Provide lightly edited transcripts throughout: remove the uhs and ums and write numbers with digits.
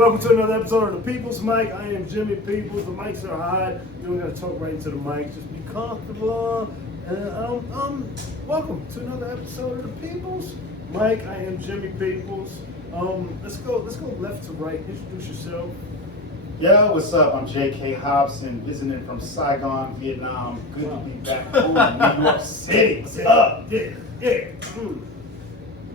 Welcome to another episode of the People's Mic. I am Jimmy Peoples. The mics are hot. You don't gotta talk right into the mic. Just be comfortable. Welcome to another episode of the People's Mic. I am Jimmy Peoples. Let's go left to right. Introduce yourself. Yo, what's up? I'm J.K. Hobson, visiting from Saigon, Vietnam. Good to be back home in New York City. What's up? Yeah.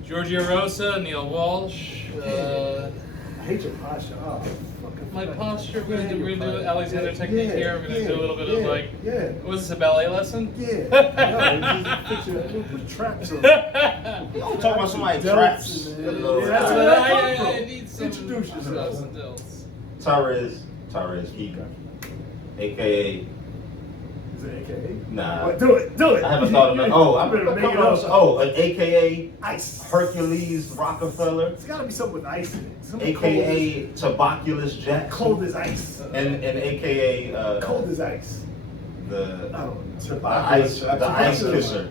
Giorgio Rosa, Neil Walsh. I hate your posture. Oh, fucking My fuck. posture. We're gonna do Alexander technique here. We're gonna do a little bit of like. Yeah. Was this a ballet lesson? Yeah. No, put traps on. You don't talk about somebody traps. Yeah, that's where that come from. I need some. Introduce yourself. Some dilts. Tyrez Keaton, a.k.a. Is it AKA? Nah. What? Do it. I haven't thought of that. Oh, I'm better make it coming up. up. Oh, an a.k.a. Ice. Hercules Rockefeller, It's gotta be something with ice in it. Something a.k.a. Tuberculous Jack, cold as ice. and a.k.a. Cold as ice. the I don't know. the ice kisser.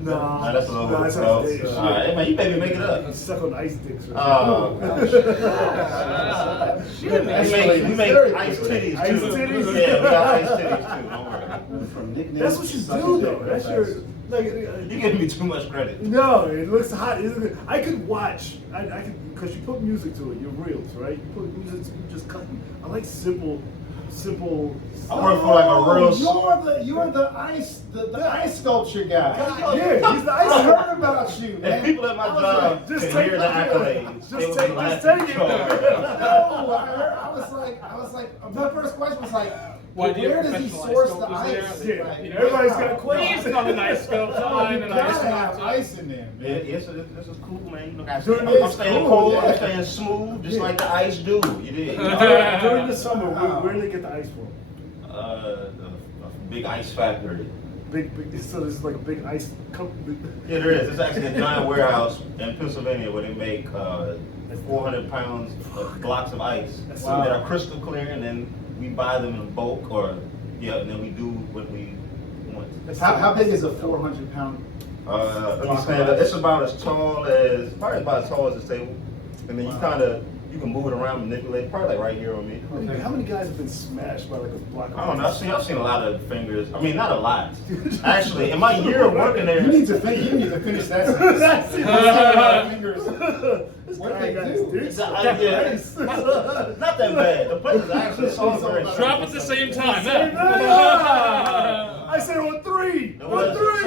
No. Nah, that's a little no, bit. that's All like right, man, you baby make it up. Suck on ice dicks. Or Oh, Shit, we man. make ice titties Ice too. titties? Yeah, we got ice titties too. Don't worry. From nicknames That's what you do though. That's your like. You're giving me too much credit. No, it looks hot. I could watch. I could because you put music to it. Your reels, right? You put music. You just cut. I like simple. I work for like a real. You're the ice sculpture guy. Yeah, he's the ice. I heard about you, man. If people at my job just can take hear the accolades, they would be take laughing. it. No, I was like, my first question was like, Why do you where have does he professional source the ice ice? sculptures Yeah, Like, everybody's got a question. He's got an ice sculpture. I'm You an gotta ice have sculpture. ice in there. Yeah, yes, this is cool, man. You know, I'm It's staying cool, cold, yeah. I'm staying smooth, just like the ice do. You did. During the summer, where do they get the ice from? A big ice factory. Big. So this is like a big ice company. Yeah, there is. It's actually a giant warehouse in Pennsylvania where they make 400 pounds of blocks of ice Wow. that are crystal clear, and then we buy them in bulk, and then we do what we want. How big is a 400-pound? Let me stand up. It's about as tall as, probably about as tall as this table, and then you can move it around, manipulate, probably like right here on me. How many guys have been smashed by like a block of I don't know. ice? I've seen a lot of fingers. I mean, not a lot. Actually, in my year of working there, You need to finish that sentence. That's it. Fingers. This What guy they got do? his dicks. It's not that bad. The place is actually soft. Drop at the same time. I said on three. No, On three.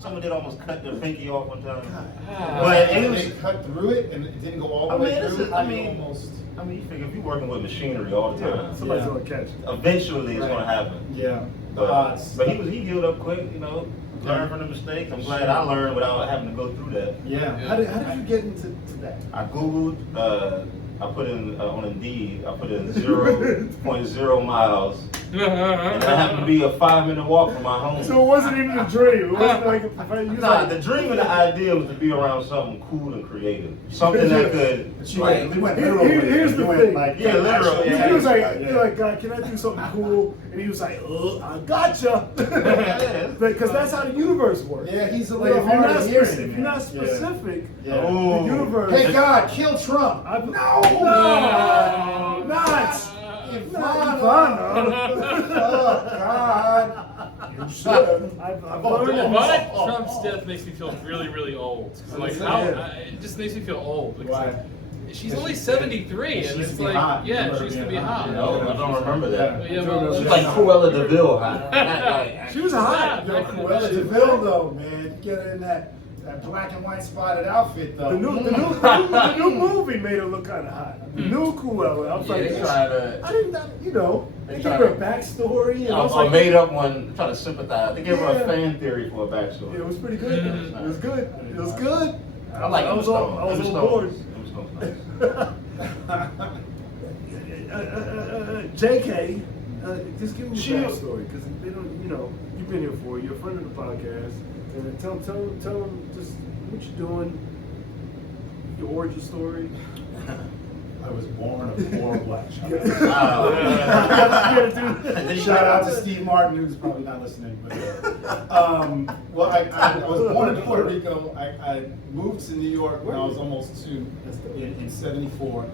Someone did almost cut their pinky off one time. Ah. But it And was. they cut through it and it didn't go all the I way mean, through. almost. I mean, you figure if you're working with machinery all the time, Somebody's Yeah. gonna catch it. eventually it's gonna happen. Yeah. But he healed up quick. You know, learned from the mistakes. I'm glad I learned without having to go through that. Yeah. How did you get into that? I googled. I put in on Indeed. I put in 0.0 miles, and that happened to be a 5-minute walk from my home. So it wasn't even a dream. It wasn't like a Nah, the dream and the idea was to be around something cool and creative, something that could. But you went literal with it. Here's the You went thing. like, Yeah, literal, actually, yeah. He was like, yeah. you're like, God, can I do something cool? And he was like, I gotcha. Because that's how the universe works. Yeah, he's a Like, little if you're hard not of hearing, specific, if man. you're not Yeah. specific, Yeah. Oh. the universe. Hey God, kill Trump. No, not. Ivana. Oh God. You should. I've learned But Trump's death makes me feel really, really old. 'Cause, like, it just makes me feel old. Because, Why? like, she's only 73, She and used it's to be like, hot. yeah, Remember she used to being be hot. hot. No, I don't remember that. Yeah, well, She's like Cruella DeVille hot. She was hot. Yo, Cruella DeVille though, man. You get her in that black and white spotted outfit though. The new movie made her look kind of hot. The new Cruella. I was like, They tried to. I didn't, they gave her a backstory. And I was I like, made up one, trying to sympathize. They gave her Yeah. a fan theory for a backstory. it was pretty good. It was good. It was good. I like I was Emma on Stone. board. Emma Stone's nice. JK, just give me She- your backstory because they don't, you've been here for it. You're a friend of the podcast. Tell them just what you're doing, your origin story. I was born a poor black child. Shout out to Steve Martin, who's probably not listening. But, well, I was born in Puerto Rico. I moved to New York when I was almost 2 in '74,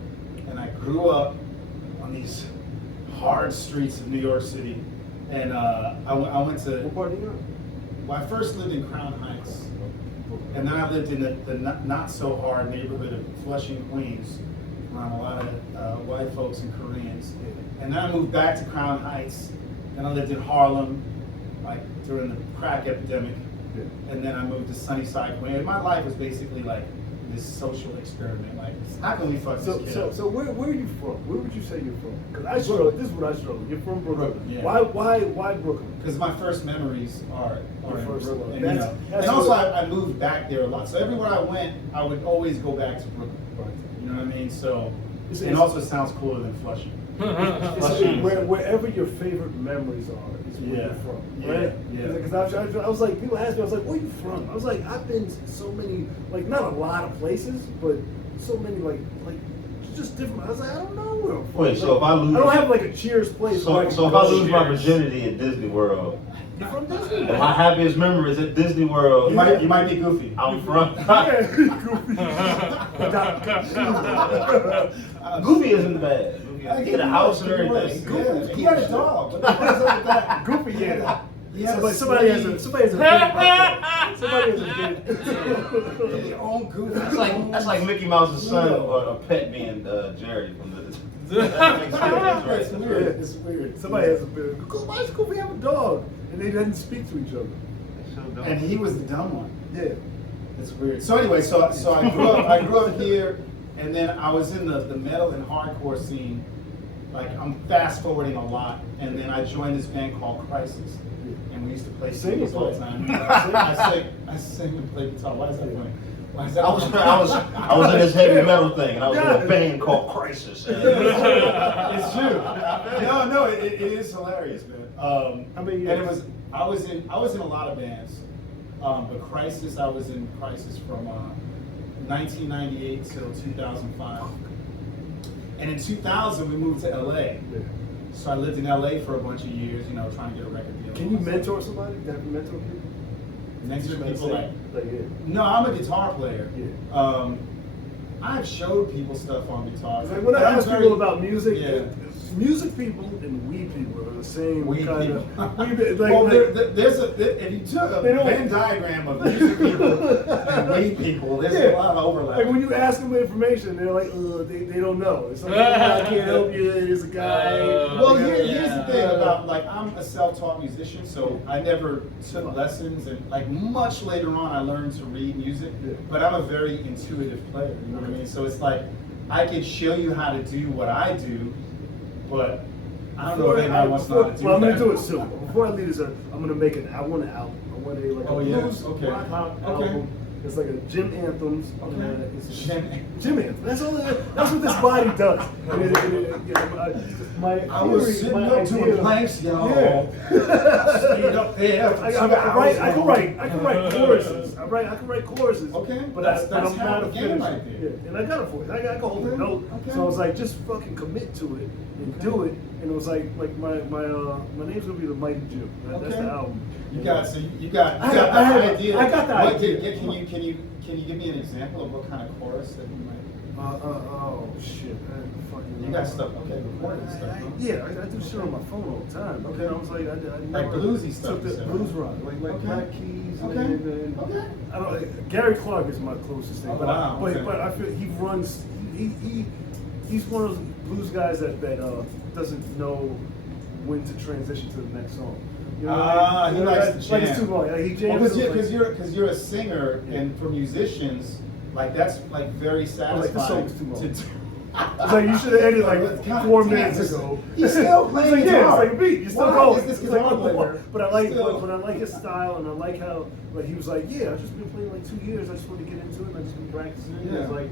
and I grew up on these hard streets of New York City. And I went to. What part of New York? Well, I first lived in Crown Heights, and then I lived in the not so hard neighborhood of Flushing, Queens, around a lot of white folks and Koreans. And then I moved back to Crown Heights, and I lived in Harlem, like during the crack epidemic. And then I moved to Sunnyside, Queens. And my life was basically like this social experiment. Like, how can we fuck this kid up? So where are you from? Where would you say you're from? Because I struggle. This is what I struggle. You're from Brooklyn. Yeah. Why Brooklyn? Because my first memories are in Brooklyn. And, That's and also what- I moved back there a lot. So everywhere I went, I would always go back to Brooklyn. You know what I mean? So, and also it sounds cooler than Flushing. Wherever your favorite memories are is where you're from, right? Yeah. Because I was like, people ask me, I was like, where are you from? I was like, I've been so many, like not a lot of places, but so many like just different. I was like, I don't know where I'm from. Wait, so if I lose, I don't have like a Cheers place. so if I lose my virginity at Disney World, you're from Disney. and my happiest memories at Disney World, You might be goofy. I'm from. Goofy isn't bad. He had a house and everything. Yeah, he had a dog. What the fuck is up with that? Goofy, yeah. Yeah, Somebody has a big somebody has a big. Your own goofy. That's like Mickey Mouse's son or a pet being Jerry from the. That makes It's sense, right? weird. It's weird. Somebody has a big. Why does Goofy have a dog? And they didn't speak to each other. And he was the dumb one. Yeah. It's weird. So anyway, so I grew up here, and then I was in the metal and hardcore scene. Like, I'm fast forwarding a lot, and then I joined this band called Crisis, and we used to play Sing CDs all the time. I sing and play guitar. Why is that funny? Why is that funny? I was in this heavy metal thing, and I was in a band called Crisis. It's true. No, it is hilarious, man. How many years? And it was I was in a lot of bands, but Crisis, I was in Crisis from 1998 till 2005. And in 2000, we moved to LA. So I lived in LA for a bunch of years, you know, trying to get a record deal. Can you mentor somebody? Have you mentor people? Mentor people like? yeah. No, I'm a guitar player. Yeah. I've showed people stuff on guitar. Like when I But I'm ask very- people about music, Yeah. music people and weed people are the same Weed kind people. of. Well, there's if you took a They don't- Venn diagram of music people and weed people, there's a lot of overlap. Like when you ask them information, they're like, they don't know. It's like, I can't help you. There's a guy. Well, here's the thing about, like, I'm a self-taught musician, so I never took lessons, and like much later on I learned to read music, but I'm a very intuitive player, you know what I mean? So it's like, I could show you how to do what I do, but I don't know if anybody wants to know how to do Well, I'm that. gonna do it simple. Before I leave this, I'm gonna make I want an album. I want a like a blues rock pop album. It's like a Jim Anthems. It's Jim Anthems. That's all. That's what this body does. I was sitting up doing planks, y'all. Speed up there. I can write choruses. I can write choruses. Okay, but that's I'm how not the game finisher. right there. Yeah, and I got a voice. I can hold a note. Okay. So I was like, just fucking commit to it and do it. And it was like my name's gonna be the Mighty Jim. That's the album. You got I the got idea. the What idea. Can you give me an example of what kind of chorus that you might? Oh shit! You got stuff. Okay, recording stuff. Huh? Yeah, I do shit on my phone all the time. Okay. I was like, I Like bluesy stuff, took you the said, blues right? rock, like Okay. Black Keys. Okay. And Okay. I don't. Gary Clark is my closest thing, Oh, but wow, okay. but I feel he runs. He's one of those blues guys that doesn't know when to transition to the next song. You know what I mean? He likes to Like it's jam. too long. Like he jams. Because you're a singer, and for musicians, like that's like very satisfying. like, this song's too long. to- It's like you should have ended like God 4 damn, minutes this- ago. He's still playing It's like, guitar. yeah, it's like a beat. You're still Why going. is this It's like, guitar player but I like, still- but I like his style, and I like how, like he was like, yeah, I've just been playing like 2 years. I just want to get into it. And I just been practicing. Yeah. It's like,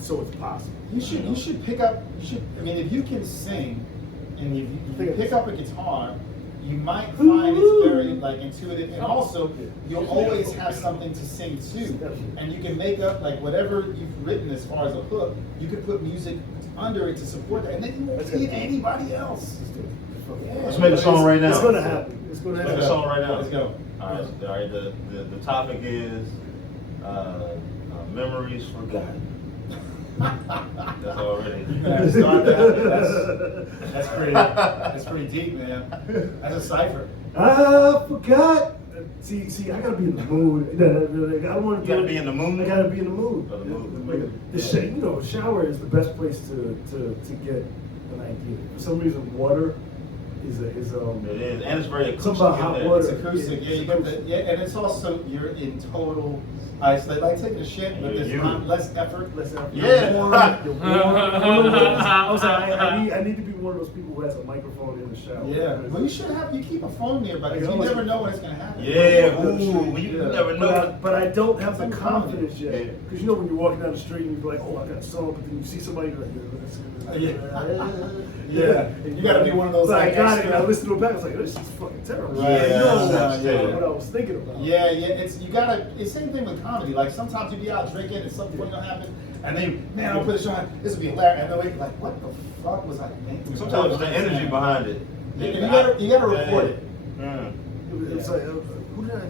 so it's possible. You should pick up. I mean, if you can sing, and you pick up a guitar, you might find it's very like intuitive, and also you'll always have something to sing to, and you can make up like whatever you've written as far as a hook. You can put music under it to support that, and then you won't need anybody else. Let's make a song right now. It's gonna happen. It's gonna happen. Make a song right now. Let's go. All right. The topic is memories forgotten. That's already. That's pretty deep, man. That's a cipher. I forgot. See, I gotta be in the mood. I don't want to. You gotta be in the mood. I gotta be in the mood. Oh, the mood. Like, the shower is the best place to get an idea. For some reason, water is It is, and it's very acoustic. Something about hot water. It's acoustic, yeah. You get and it's also you're in total isolation. Like taking a shit, but there's less effort. Yeah. You're warm. I was like, I need to be one of those people who has a microphone in the shower. Yeah. Well, you should have. You keep a phone nearby because you never know when it's gonna happen. Yeah. Ooh, you never know. But I don't have the confidence yet. Because you know when you're walking down the street and you're like, oh, I got a song, but then you see somebody you're like, yeah. You gotta be one of those. So like, I got it. And I listened to it back. I was like, this is fucking terrible. Right. I know Yeah. what I was thinking about. Yeah. It's you gotta. It's the same thing with comedy. Like sometimes you be out drinking and something funny gonna happen, and then man, I'll put a show on. This will be hilarious. And then we like, what the fuck was I thinking? Sometimes it's the energy behind it. You gotta report it. Yeah. It's like, who did I?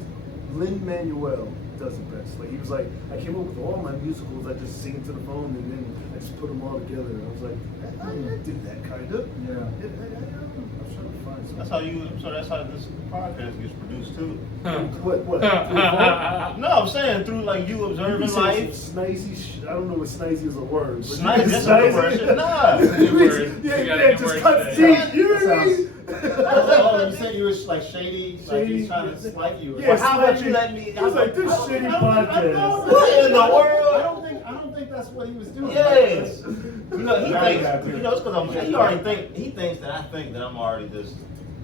Lin-Manuel does it best. Like he was like, I came up with all my musicals. I just sing to the phone and then I just put them all together. And I was like, I did that kind of. Yeah. I'm trying to find something. That's how this podcast gets produced too. What? No, I'm saying through like you observing life. Snazzy. I don't know what snazzy is a word. Snazzy, that's a word. Nah. Yeah, just cut deep. You know what I mean? Oh, you said you was like shady, like he's trying to slight you. Yeah, Well, how about you let me? He was like, this shitty podcast. What in the world? I don't think that's what he was doing. Yes. You know, it's because he thinks that I think that I'm already just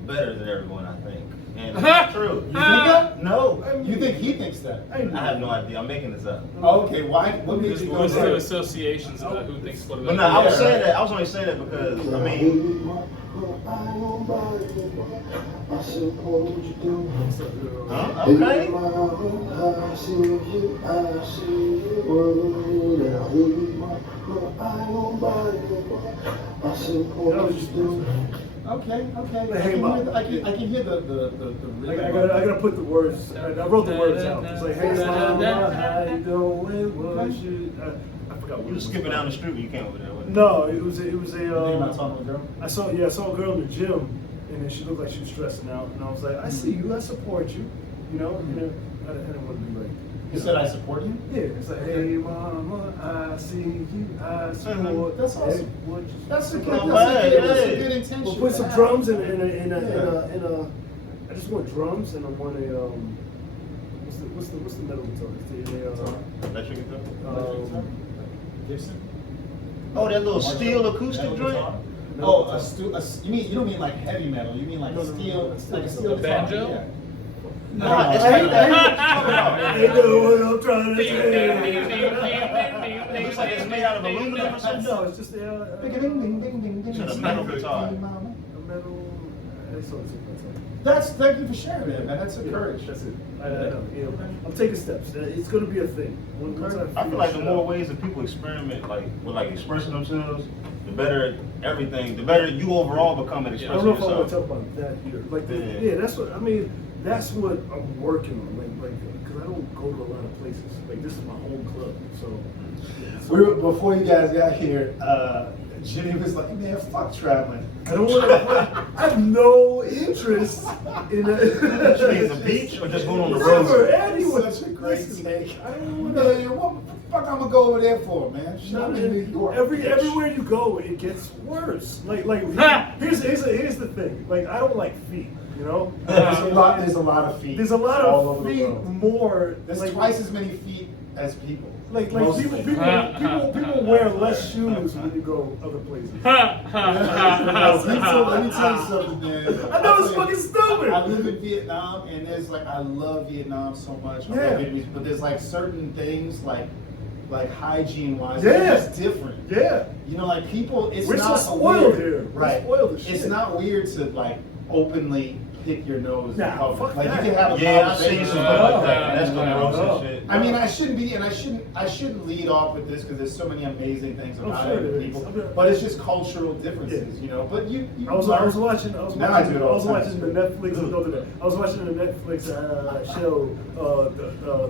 better than everyone I think. And it's not true. You think that? No. You think he thinks that? I have no idea. I'm making this up. Oh, okay. Why? What made you go What's the there? associations about who thinks what But about no, I was saying that. I was only saying that because I mean. Huh? Okay. Okay. Hey, I can hear the rhythm. I gotta put the words. I wrote the words out. It's like, hey, mama, how you doing? What should I forgot. You were skipping down the street. You came over there. No, it was a. You're not talking to a girl? I saw a girl in the gym, and then she looked like she was stressing out, and I was like, I see you, I support you, you know. And I didn't want to be like. You said I support you? Yeah, it's like, hey mama, I see you, I support. That's awesome. That's a good intention. We'll put some drums in a. I just want drums and I want a what's the metal guitar? Electric guitar. Gibson. Oh, that little steel acoustic joint. Oh, you don't mean like heavy metal? You mean like steel, like a steel guitar? banjo? Yeah. No, it's I know what I'm trying to say. It looks like it's made out of aluminum or something. No, it's just It's a metal guitar. a metal. Thank you for sharing it, man. That's encouraging. That's it. I know. Yeah, I'm taking steps. It's going to be a thing. I feel like the more ways that people experiment, like with like expressing themselves, the better everything. The better you overall become at I expressing don't know if I want yourself. to talk about that here. Like, that's what I mean. That's what I'm working on. Like, because I don't go to a lot of places. Like, this is my home club. So Before you guys got here, Jenny was like, man, fuck traveling. I don't want to. I have no interest in The beach or just going on the road? Never, anyway. Such a great take. I don't want Man, what the fuck I'm gonna go over there for, man? I'm in New York. Everywhere you go, it gets worse. Like here's the thing. Like, I don't like feet. You know, There's a lot of feet. There's a lot all of over the feet world. more. There's like, twice as many feet as people. Like Most people people. wear less shoes when you go other places. Let me tell you something, man. I know it's fucking stupid. I live in Vietnam, and there's like I love Vietnam so much. I love Vietnamese, but there's like certain things like hygiene wise, they're just different. Yeah. You know, like people, it's We're not so spoiled weird, here. right? We're spoiled as shit. It's not weird to like openly pick your nose. Nah, in public. fuck like that. you can have a Yeah, I've seen conversation. some stuff like that. That's the grossest shit. I mean, I shouldn't lead off with this because there's so many amazing things I'm about sure it, there is. people. I'm sure- But it's just cultural differences, you know. But you I was watching the Now I do it all the time. Netflix. I was watching the Netflix show,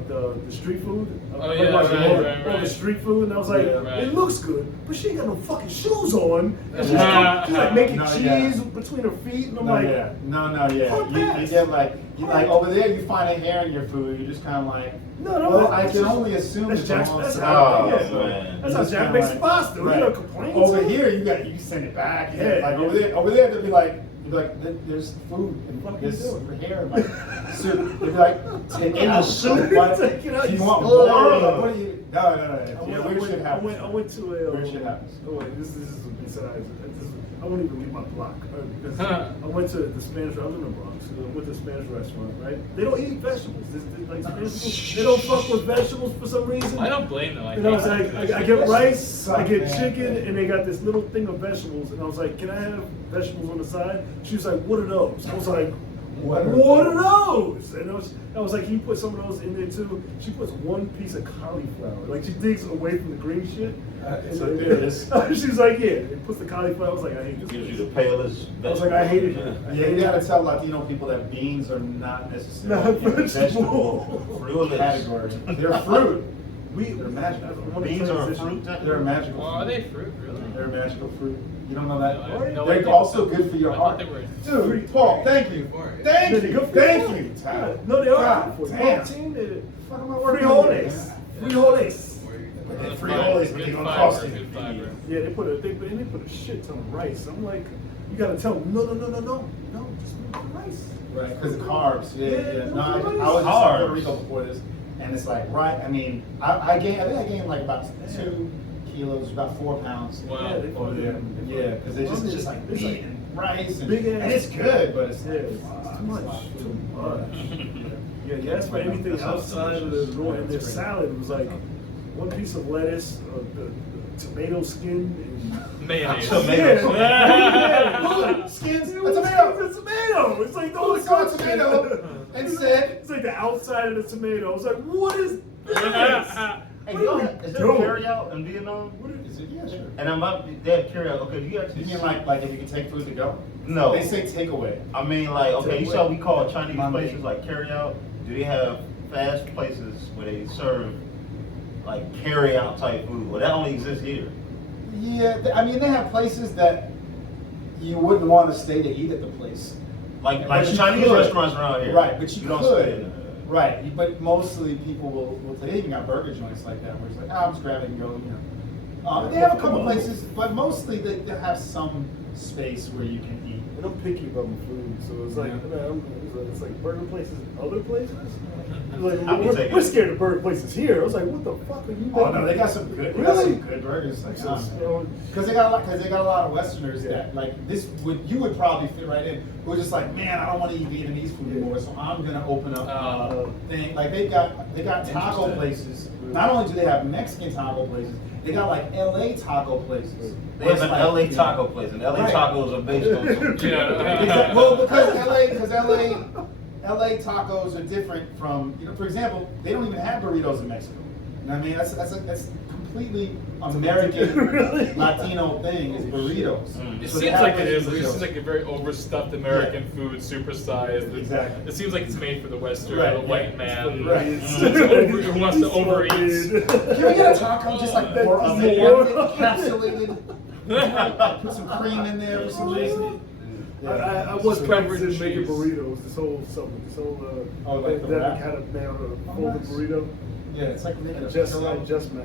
the street food. Oh, yeah, Watching right. all the street food, and I was like, Yeah, right. it looks good, but she ain't got no fucking shoes on. And she's Yeah. like making No, cheese yeah. between her feet, and I'm No, like, yeah. Fuck You that. get like over there, you find a hair in your food. You're just kind of like, no, well, I can only assume that's it's Jack's. from That's outside. how. Oh, Yeah, man. that's how It's Jack kinda makes like- pasta. You right. don't complain. Over to here, you send it back. Yeah, like yeah. over there, they'll be like, there's food and What are there's you doing? hair in my soup. They'll be like, take it In the out. soup? What? Take it out, Do you you want stupid. more? What are you? No. Yeah, weird shit happens. I went to a. Weird shit happens. Oh wait, this is besides. I won't even leave my block. Because I went to the Spanish. I was in the Bronx. So I went to a Spanish restaurant. Right? They don't eat vegetables. Like Spanish people, they don't fuck with vegetables for some reason. I don't blame them. And I was like, I get rice, I get Man. chicken, and they got this little thing of vegetables. And I was like, can I have vegetables on the side? She was like, what are those? I was like, What are what are those? And I was like, can you put some of those in there too? She puts one piece of cauliflower. Like she digs away from the green shit. So there it is. She was like, yeah. And puts the cauliflower. I was like, I hate this. Gives you the palest. I was like, I hated it. Yeah, you gotta tell Latino people that beans are not necessarily Not in the vegetable Fruitless. category. They're fruit. They're I magical. wanna Beans are a transition. fruit. They're a magical Well, are fruit. they fruit, really? They're a magical fruit. You don't know that? No, I have no They're idea. also good for your I thought heart. they were- Dude, Paul, thank you. Yeah, Thank they're you. good for your Thank heart. you, Tyler. No, they are God good for you. damn. Protein, Fuck am I working frijoles. on? Frijoles. Good Frijoles, but fiber, they good gonna cost fiber, you. good fiber. Yeah, they put a shit ton of rice. I'm like, you gotta tell them, no, just make the rice. Right, because of carbs. Yeah. Yeah, No, I was just in carbs. Puerto Rico before this, and it's like, right, I mean, I think I gained like about 2 kilos, about 4 pounds. Wow. Yeah, they Over there. Yeah, because it's just like It's meat like and rice and, big ass- and it's good, but it's Yeah, like, it's fuck, too much. it's Too much. Yeah, you ask for That anything sounds outside of delicious. the raw, Yeah, and their that's great. salad was like one piece of lettuce, the tomato skin, and Mayonnaise. Tomato. yeah, Skins, It a was tomato. a tomato. It's like the whole It's got a tomato. And said, it's like the outside of the tomato. I was like, what is this? Hey, yo, is there Yo. carry out in Vietnam? is it? Yeah, sure. And I'm about they have carry out. Okay, do you actually You mean see- like if you can take food to go? No. They say takeaway. I mean, like, okay, you saw we call Chinese Monday. places like carry out. Do they have fast places where they serve like carry out type food? Well, that only exists here. Yeah, I mean they have places that you wouldn't want to stay to eat at the place. Like But the you Chinese could. restaurants around here. Right, but you don't stay in could. there. Right, but mostly people will take. They even got burger joints like that where it's like, I'm just grab it and go. You know, they have a couple places, but mostly they have some space where you can eat. And I'm picky about my food, so it's like, it's like burger places, other places. Like, I'll be taking we're it. scared of burger places here. I was like, what the fuck are you? Oh making? no, they got some good. They got Really? some good burgers. Like, So, because they got a lot of Westerners Yeah. that like this you would probably fit right in. Who are just like, man, I don't want to eat Vietnamese food anymore, so I'm gonna open up thing. Like they got taco Interesting. places. Not only do they have Mexican taco places, they got like LA taco places. They Where have it's an like, LA you know, taco place, and LA Right. tacos are based on some Yeah. Well, because LA tacos are different from, you know, for example, they don't even have burritos in Mexico. You know what I mean? That's completely American Really? Latino thing is burritos. It So they seems have like it is. burritos. It seems like a very overstuffed American food, supersized. Exactly. It seems like it's made for the Western, Right, the white yeah. man. Right. Who wants to overeat. Can we get a taco just like more encapsulated? Put some cream in there for some reason. I was Covered practicing making cheese. burritos this whole summer. This whole Oh, like the pandemic wrap? had a man Oh, folded nice. burrito. Yeah, it's like making I a just Pharaoh. mastered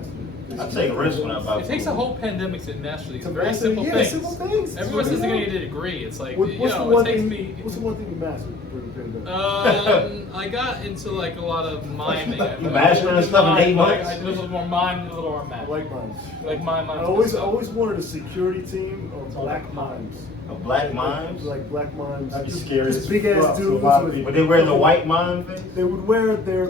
it. I take risks when I buy It takes a food. whole pandemic to master these To very master- simple yeah, things. simple things. Everyone says they're Yeah. going to get a degree. It's like, What's you the know, one it takes thing? me. What's the one thing you mastered during the pandemic? I got into like a lot of miming. You mastering stuff in 8 months? I did a little more mime, a little more I math. like mimes. Like mime. I always wanted a security team of black mimes. Of black mimes? Like black mimes. That'd be scary Just as big fuck ass to a dudes. lot of with- people. But they wear the white mime face? They would wear their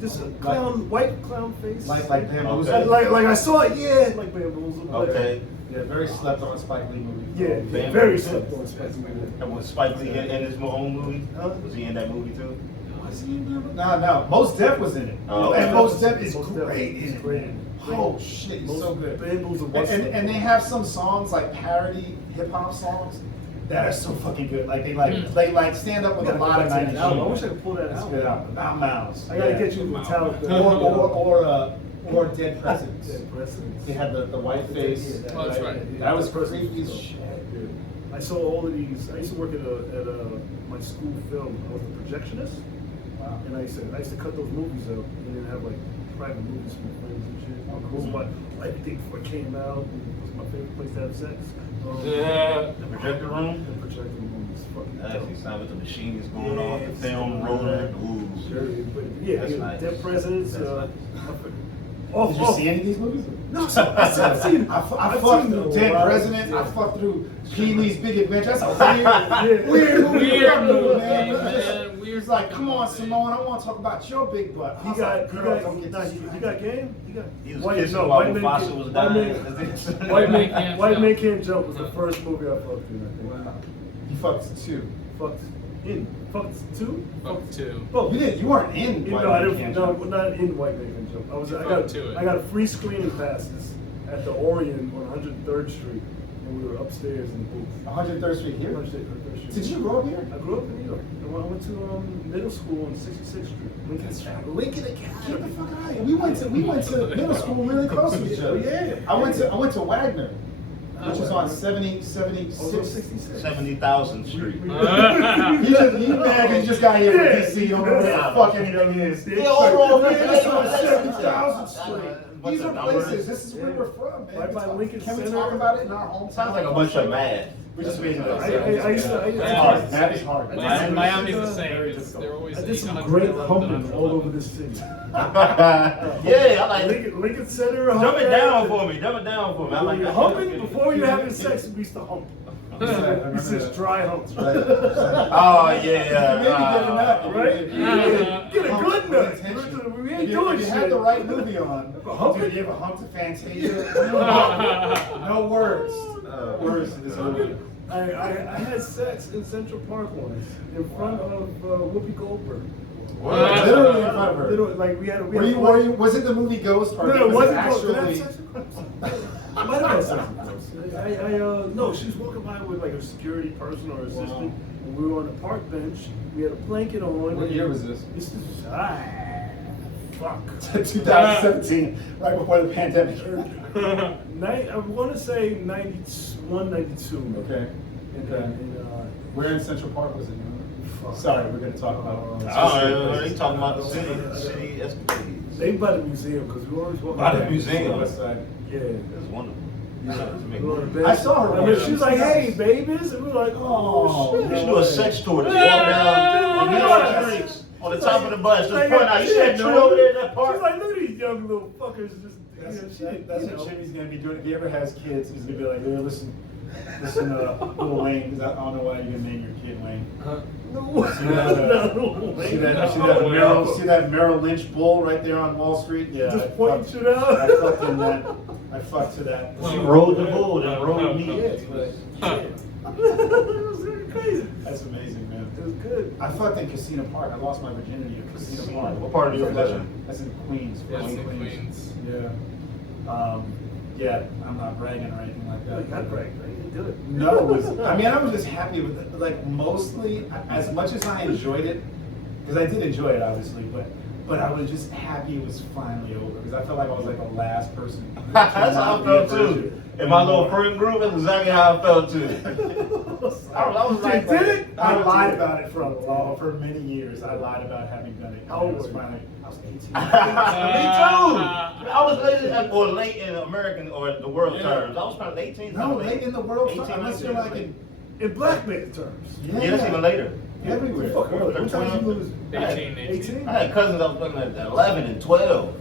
just a clown, white clown face. Like bamboozled. Okay. Like I saw it, yeah, like bamboozled. but- Okay. Yeah, very slept on Spike Lee movie. Yeah, Bam- very slept on Spike Lee. And was Spike Lee in his own movie? Was he in that movie too? Was he in there? No. Mos Def was in it. Oh, And okay. Mos Def is Mos Def great is in it. great. Man. Oh shit, he's so good. Bamboozled. And they have some songs like parody hip hop songs that are so fucking good. Like they stand up with a lot of 90s I shit. wish I could pull that That's out. good album. About Miles. I gotta Yeah. get you Metallica. Or Dead Presidents. Dead Presidents. They had the white face. Oh, that's right. That was creepy as shit. I saw all of these. I used to work at my school film. I was a projectionist, Wow. and I used to cut those movies out and then have like private movies for my friends and shit. Oh, It was cool. everything before it came out. It was my favorite place to have sex. Yeah. The projector room? The projector room was fucking That dope. actually sounded with the machines going off, the film rolling. Ooh. Sure, but yeah, That's nice. Dead Presidents. That's nice. Oh, Did you see any of these movies? No, I've seen. I I've fucked seen through a Dead lot. President. I Yeah. fucked through Pee Wee's Big Adventure. That's a weird movie. Weird Fuck no, movie, man. man. Weird It's like, come on, movie. Simone, I want to talk about your big butt. I He was got, like, he girl, got, don't get nah, distracted. he got game. He got. He was White- kissing no, while White Man Mufasa Can't- was White dying. Man- White White Man Man Can't Can't Jump. Jump was the first movie I fucked in. I think. Wow. You fucked two. Fucked two. Fuck two. Oh, You weren't in White No, I Man didn't. Can't No, Jump. not in White Man Can Jump. You I fucked to it. got a free screening passes at the Orion on 103rd Street, and we were upstairs in the booth. 103rd Street here? 103rd Street. Did you grow up here? I grew up in New York. I went to middle school on 66th Street. Lincoln Get the Academy. fuck out of here. We went to middle school really close to each other. Yeah. I went to Wagner, which was on 76. 66. 70,000th Street. You mad you just got here from DC, you don't know what the fuck anything is. Yeah, hold on, man. This is on 70,000th Street. Bunch These of are numbers. places, this is where we're from, man. Right by Lincoln Can we Center. talk about it in our hometown? Sounds like a bunch of mad. We just made it I up. used to. That is hard. Miami's the same. They're always I did some 800, great 1100, humping all over this city. Yeah, I like it. Lincoln Center. Dumb it down for me. Dumb it down for me. I like that. Humping before you having sex, we used to hump. It's just dry humps, Right. Oh, Maybe get a nut. right? Yeah. Get a good nut. Attention. We ain't If doing you shit. had the right movie on, Humping? dude, you ever humped to Fantasia? No words. Words to this movie. I had sex in Central Park once in front of Whoopi Goldberg. What? Literally in front of her. Literally, like we had. Were you, was it the movie Ghost or No, it was it wasn't actually? I might have had sex with Ghost. No, she was walking by with like a security person or assistant. Wow. And we were on the park bench. We had a blanket on. What year was this? This is fuck. 2017, right before the pandemic. I want to say 91, 92. Okay. Okay. And, Where in Central Park was it? Sorry, we're going to talk about. Oh, they talking about the city escapades. they by the museum because we were always walking By the back. museum. West Side. Yeah. That's wonderful. Yeah. Make We were on the movies. bench. I saw her I mean, once. she was like, "Hey, babies," and we were like, "Oh, Oh, shit." You should do a sex tour. Just walk down the middle of the streets on the top of the bus. Just point out. You see that tree over there in that She's park? like, "Look at these young little fuckers just." That's what Jimmy's going to be doing. If he ever has kids, he's going to be like, "Here, listen, little Wayne, because I don't know why you're going to name your kid Wayne." No, See that Merrill Lynch bull right there on Wall Street? Yeah. Just I point fucked- shit out. I fucked in that. I fucked to that. She rode the bull and rode me. It was crazy. That's amazing, man. It was good. I fucked in Casino Park. I lost my virginity at Casino Park. What part of New York is that in? That's in Queens. Yes, in Queens. Yeah. Yeah, I'm not bragging or anything like I that. got right. I didn't do it. No, it was, I mean, I was just happy with it. Like, mostly, as much as I enjoyed it, because I did enjoy it, obviously, but I was just happy it was finally over, because I felt like I was like the last person. That's how I felt too. In my little friend group, that's exactly how I felt too. I was like, You did it? I lied about it for many years. I lied about having done it. How old I was were you? finally, I was 18. Me too. I was late in American or the world terms. I was probably 18. No, late in the world, 18, unless you're like in, In black man terms. Yeah, that's even later. everywhere. Fuck, what time did you lose? 18. I had cousins I was looking at 11 and 12.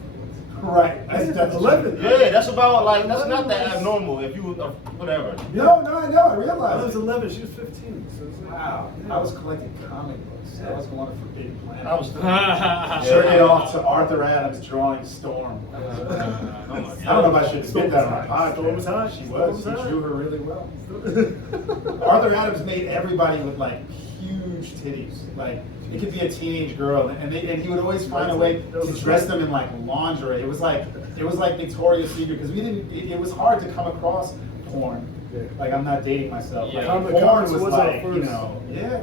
Right. That's 11. Yeah, that's about like that's not that abnormal. If you whatever. No, I know. I I realized. was 11. She was 15. So it's like, Wow. I was collecting comic books. I was going to Forbidden Planet. I was Jerking off to Arthur Adams drawing Storm. I don't know if I should admit that on my podcast. Storm was hot. She Storm was. was He hot. drew her really well. Arthur Adams made everybody with like huge titties. Like it could be a teenage girl, and he would always find a way to dress them in like lingerie. It was like Victoria's Secret because we didn't. It was hard to come across porn. Yeah. Like I'm not dating myself. Yeah. Like, porn Comics was was our like first. it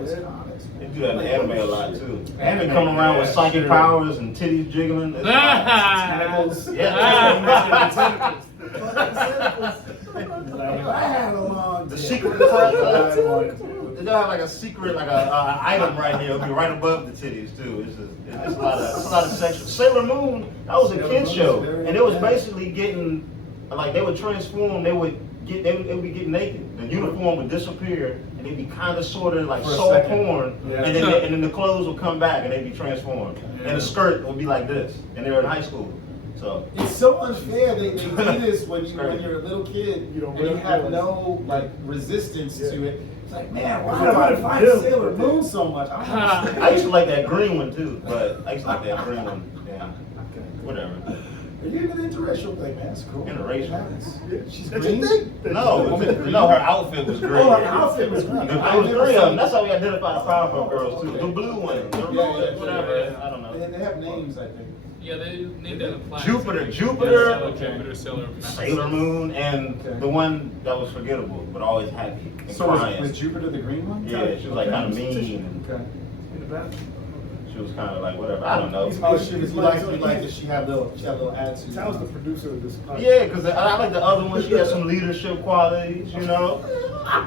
was Yeah. comics. They do that in anime a lot too. Anime, Come around with yeah, psychic sure. powers and titties jiggling. It's Tentacles. Yeah. Like, if I had a long The dick, secret that's part, what I wanted to. They'll have like a secret, like a item right here. It'll be right above the titties too. It's a lot of sexual. Sailor Moon, that was a Sailor kid Moon show, was very and it was bad. basically getting like they would transform. They would be getting naked. The uniform would disappear, and they'd be kind of sort of like For a soft second. porn, Yeah. and then the clothes would come back, and they'd be transformed, Yeah. and the skirt would be like this, and they were in high school. So It's so unfair. They do this when you're a little kid You don't and you really have realize. no like resistance Yeah. to it. It's like, man, Yeah, why do I but find Bill- Sailor Moon so much? I don't understand. I used to like that green one too, but I used to like that green one. Yeah, whatever. You're even interracial thing, man. That's cool. Interracial. It happens. Yeah. She's That's green? your thing? No, her outfit was great. Oh, her outfit was green. There I was never three of them. seen- That's how we identify the Powerpuff Girls too. Okay. The blue one, the Yeah, whatever. I don't know. They have names, I think. Yeah, they named it a planet. Jupiter, Jupiter, Sailor, Sailor Moon, and Okay. the one that was forgettable but always happy and So crying. was Jupiter the green one? Yeah, she was like kind of mean, and Okay. In the bathroom. she was kind of like whatever. I don't know. Oh, you like that she had little attitude. Sal's the producer of this podcast. Yeah, because I like the other one. She had some leadership qualities, you know.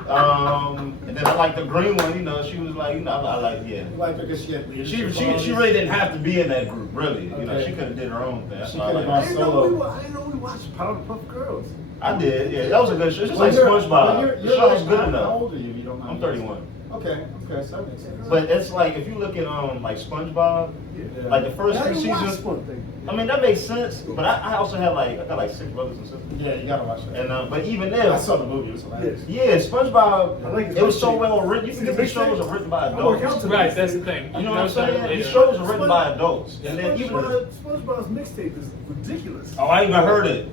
And then I like the green one. You know, she was like, you know, I like yeah. You like her because she had leadership She qualities? really didn't have to be in that group, really. You know, Okay. she could have did her own thing. That's She why I could've like gone her. I didn't know we watched Powerpuff Girls. I did, yeah. That was a good show. It's just Well, like you're- SpongeBob. well, you're The show was like- good How enough. old are you? If you don't mind I'm me 31. asking? Okay, so that makes sense. But it's like if you look at like SpongeBob, Yeah. like the first I few didn't watch seasons. one thing. I mean that makes sense, but I also have I got like 6 brothers and sisters, Yeah, you gotta watch that. and but even I if saw the movie. It was hilarious. yeah, SpongeBob, I like his it was so mixtape. well written. You forget these shows are written by I work out adults. to Right, that's the thing. You know what I'm saying? Yeah. These shows are written by adults, and then even SpongeBob's mixtape is ridiculous. oh, I even heard it.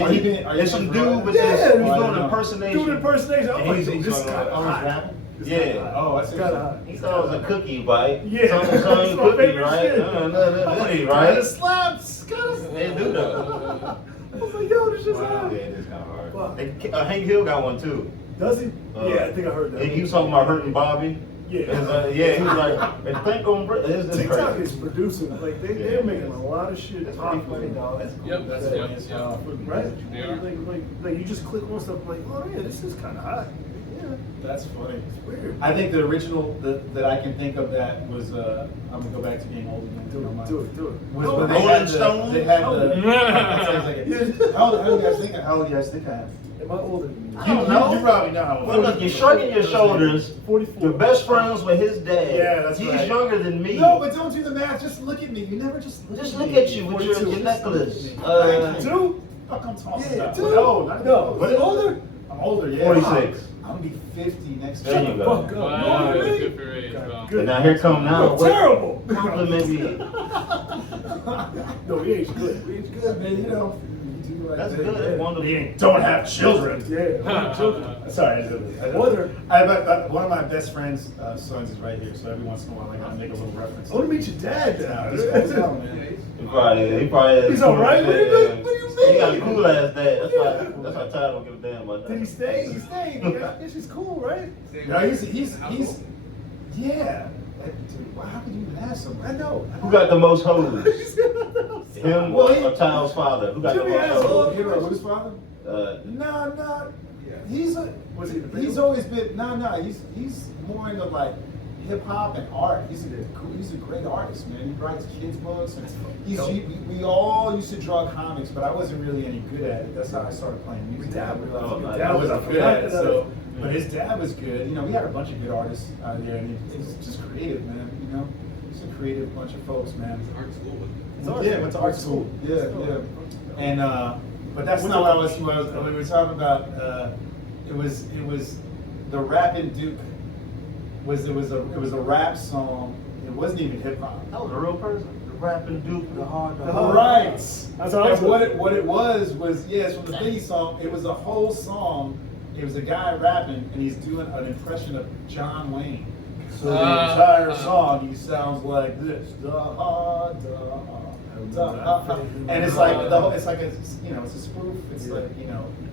Are you being- are you It's some being dude with Yeah, this. yeah, He's yeah. doing an impersonation. Doing impersonation. I'm And like, he's- yo, he's this is going kind of Oh, hot. is that? This Yeah. kinda hot. Oh, It's kind of hot. He thought it was a cookie bite. Yeah. Some That's my cookie, favorite right? shit. Right? Kinda slaps. They do that. I was like, yo, this is Yeah, hot. it is kind of Wow. hard. Hank Hill got one too. Does he? Yeah, I think I heard that. He was talking about hurting Bobby. Yeah. Yeah, he was like, and think on this TikTok crazy. is producing, like they're making a lot of shit. That's pretty funny, dog. That's cool. Yep, that's Yeah. yep. Right? They are. Like you just click on stuff like, oh yeah, this is kind of hot. Yeah, That's funny. it's weird. I think the original that I can think of that was I'm gonna go back to being old again. Do it, do it, do it. Was Oh, when Rolling Stones? they had Oh. the. How old do you guys think? How old do you guys think I am? Am I older than you? I don't know. You probably know how old. Well, look, you're shrugging your shoulders. 44. You're best friends with his dad. Yeah, that's He's right. younger than me. No, but don't do the math. Just look at me. You never just Just look at you with your 42. necklace. Two? Fuck, I'm talking Yeah, about. two. No, not No. What Is it older? I'm older. Yeah. 46. I'm gonna be 50 next There year. you go. Fuck up. Wow, You know what? good for your age, wow. Good. And now here come now. You're terrible. Compliment me. No, we age good. We age Good, good. man. You know. You do like That's that. good. That's wonderful. Don't have children. Yeah, we have children. Sorry, Wonder. one of my best friend's sons is right here, so every once in a while I gotta make a little reference. I want to meet your dad now. He's cool, man. He probably is. He's all right? What do you mean? He got a cool ass dad. That's why Ty don't give a damn about Did he that. stay? He stayed. Yeah, I guess he's cool, right? No, he's yeah. Dude, how could you even ask him? I know. Who got the most hoes? Him Well, or Ty's father? Who got the Jimmy most has hoes? Hero, who's father? No. Was he the He's big always been he's more into like hip hop and art. He's a great artist, man. He writes kids books and we all used to draw comics, but I wasn't really any good at it. That's how I started playing music. Dad I realized was- my Dad wasn't was- good at it. I So, but his dad was good. You know, we had a bunch of good artists out there, and it's just creative, man. You know. It's a creative bunch of folks, man. Art school. Yeah, went to art school. Yeah. And but that's not what I was. When we were talking about, it was the Rappin' Duke. It was a rap song. It wasn't even hip hop. That was a real person. The rapping Duke, the hard. Right. That's what I was what it was it's from the theme song. It was a whole song. It was a guy rapping, and he's doing an impression of John Wayne. So the entire song, he sounds like this. And it's like it's like it's a spoof. It's like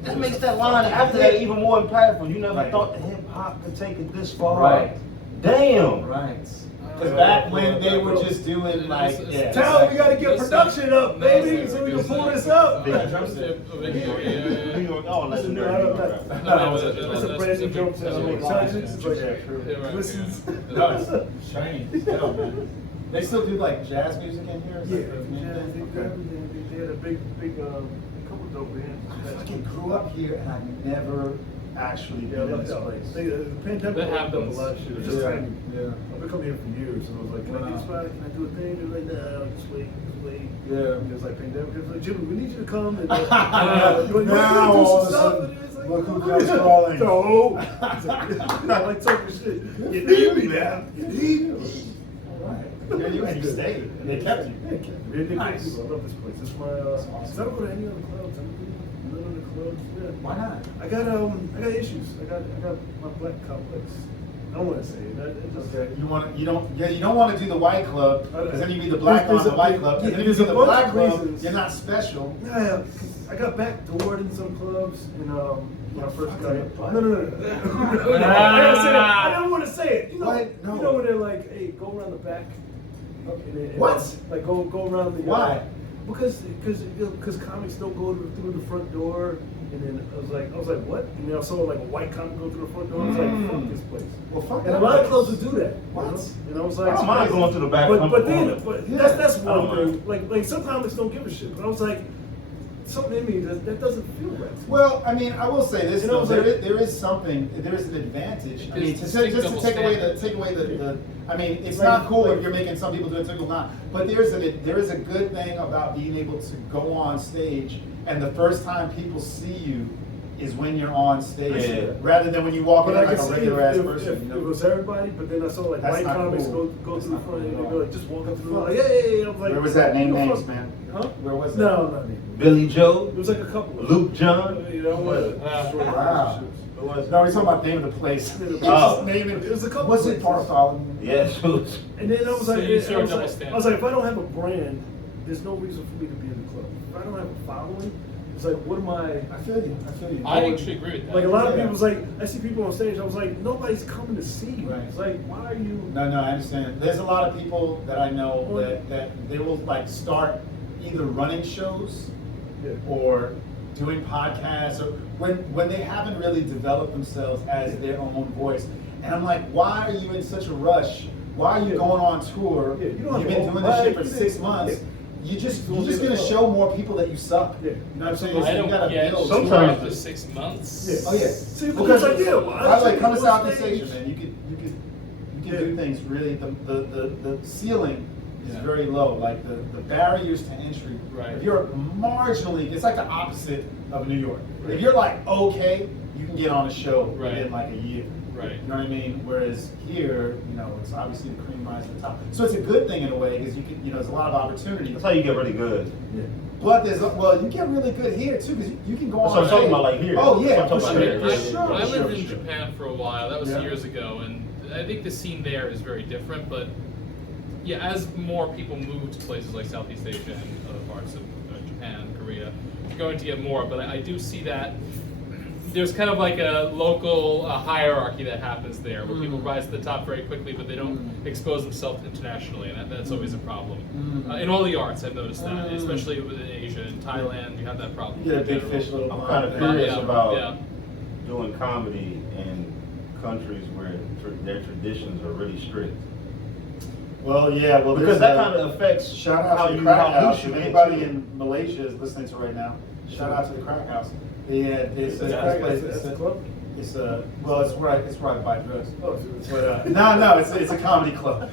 That makes that line after that even more impactful. You never thought that hip hop could take it this far. Right. Damn. Right. Because back when they were just doing like, Tell we gotta get production up, baby, so we can pull this up. New York, oh, that's a nerd. That's a brand new joke that I make. Listens. No, it's shiny. Still, man. They still do like jazz music in here? Yeah, they had a big couple of dope bands. I fucking grew up here and I've never actually been in this place. The pandemic That opened up a happens. lot of shit. It's just tiny. Yeah. I've been coming here for years, and I was like, can I do a spot? Can I do a thing? They're like, no, just wait. Yeah. And it was like pandemic. It was like, Jimmy, we need you to come. And Now all of a sudden, look who comes calling. No. He's like, like talking shit. You need me now. You need me. Right. You stayed. And they kept you. They kept me. Really Nice. I love this place. It's my. awesome. I don't go to any other clubs. I don't go to the clubs. Yeah. Why not? I got issues. I got my black complex. I don't want to say it. It just, Okay. You don't want to do the white club because then you be the black There's on the a- white club. yeah, Because if you there's do a the bunch black of club, reasons. you're not special. Yeah, I got backdoored in some clubs, and when I first got in. What? No. I don't want to say it. You know, What? No. you know when they're like, "Hey, go around the back." And What? Like go around the. Why? Because comics don't go through the front door, and then I was like, what? And then I saw like a white comic go through the front door. I was like, fuck this place. Well, fuck And that a lot of place. clubs would do that. What? And I was like, I don't mind going to the back. but Yeah. that's I one don't thing. Like some comics don't give a shit. But I was like, something in me that doesn't feel right. Well, I mean, I will say this. You know, Though, like- there is an advantage. I mean, There's just to double take away the standard. I mean, it's Like- not cool like- if you're making some people do it, some people not. But there is a good thing about being able to go on stage, and the first time people see you is when you're on stage, Yeah. rather than when you walk in But I like can a see regular ass if person. it was everybody, but then I saw like That's white not comics cool. go That's through the not front, cool and at they all. go like just walking through, like, hey, I'm like, Where was that? Name you know, names, fuck- man. Huh? Where was that? No, not name. Billy Joe, It was like a couple. of Luke John. You know what? Wow. Who was No, we're talking about the name of the place. Oh. Name it. It was a couple Was it places. Bartholomew? Yes, who's And then I was So like, you I saw a was double like, standard. I was like, if I don't have a brand, there's no reason for me to be in the club. If I don't have a following, it's like, what am I feel you. I actually agree with that. Like a lot of Yeah. people was like, I see people on stage. I was like, nobody's coming to see you. Right. It's like, why are you? No, I understand. There's a lot of people that I know that they will like start either running shows Yeah. or doing podcasts or when they haven't really developed themselves as their own voice. And I'm like, why are you in such a rush? Why are you going on tour? Yeah, you don't have You've to been doing this shit for override. 6 months. Yeah. You're just You're gonna gonna show more people that you suck. Yeah. You know what I'm saying? I So you don't gotta get build. Sometimes- after 6 months. Yeah. Oh yeah. See, Because like, yeah, well, by the way, come to on Southeast stage. Asia, man. You can Yeah. do things really. The ceiling is Yeah. very low. Like the barriers to entry. Right. If you're marginally, it's like the opposite of New York. If you're like okay, you can get on a show Right. within like a year. Right. You know what I mean? Whereas here, it's obviously the cream rise to the top. So it's a good thing in a way because you can, there's a lot of opportunity. That's how you get really good. Yeah. But you get really good here too because you can go That's on. what I'm talking stage. about, like here. Oh yeah, That's what for I'm sure. talking about I, here. For I sure, lived for in sure. Japan for a while. That was Yeah. years ago, and I think the scene there is very different. But yeah, as more people move to places like Southeast Asia and other parts of Japan, Korea, you're going to get more. But I do see that there's kind of like a local hierarchy that happens there, where people rise to the top very quickly, but they don't expose themselves internationally, and that's always a problem. In all the arts, I've noticed that, especially within Asia. In Thailand, you have that problem. You get a in big general. fish, little I'm pond. kind of curious Yeah, about yeah. doing comedy in countries where their traditions are really strict. Well, yeah, well, Because there's that a- kind of affects shout out how to the you crack how house. loose you If get, anybody too. in Malaysia is listening to right now, shout out to the crack house. Yeah, it's That's a crack, place. that's It's a a- club? It's it's where I buy drugs. Oh, so But no, it's a comedy club.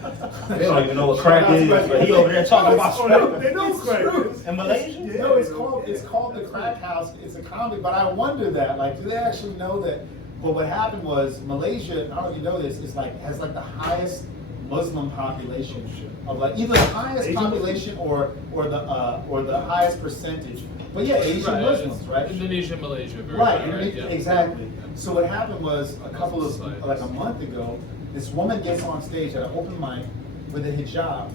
They don't even know what crack is, but he over there talking about smoking. they know crack is. In Malaysia? Yeah. No, it's called the Crack House. It's a comedy, but I wonder that, like, do they actually know that? Well, what happened was Malaysia. I don't know if you know this. Is like has like the highest Muslim population of like either the highest Asian population or the highest percentage. But yeah, Asian Right, Muslims, it's right? Indonesia, Malaysia, very Right, high, and yeah. exactly. So what happened was Societies. like a month ago, this woman gets on stage at an open mic with a hijab.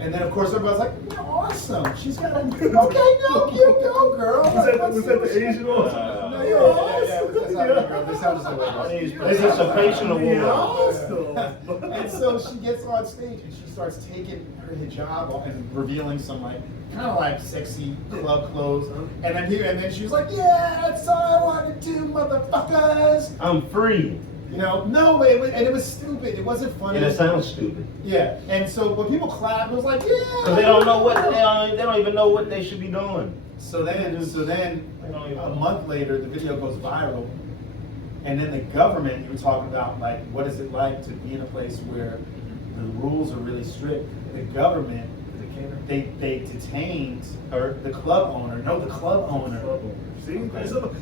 And then of course everybody's like, "You're awesome. She's got a okay, no, you go, girl." Was that the Asian one? No, you're awesome. That's how the girl. This sounds like Is this a patient or Yeah, what? awesome. And so she gets on stage and she starts taking her hijab off and revealing some like kind of like sexy club clothes. And then she was like, "Yeah, that's all I want to do, motherfuckers." I'm free. You know, no, it was stupid. It wasn't funny. And it sounds stupid. Yeah, and so when people clapped, it was like, yeah. Because they don't know they don't even know what they should be doing. So then, They don't even a know. month later, the video goes viral, and then the government, you were talking about like, what is it like to be in a place where the rules are really strict? The government, they detained the club owner. No, the club owner. See,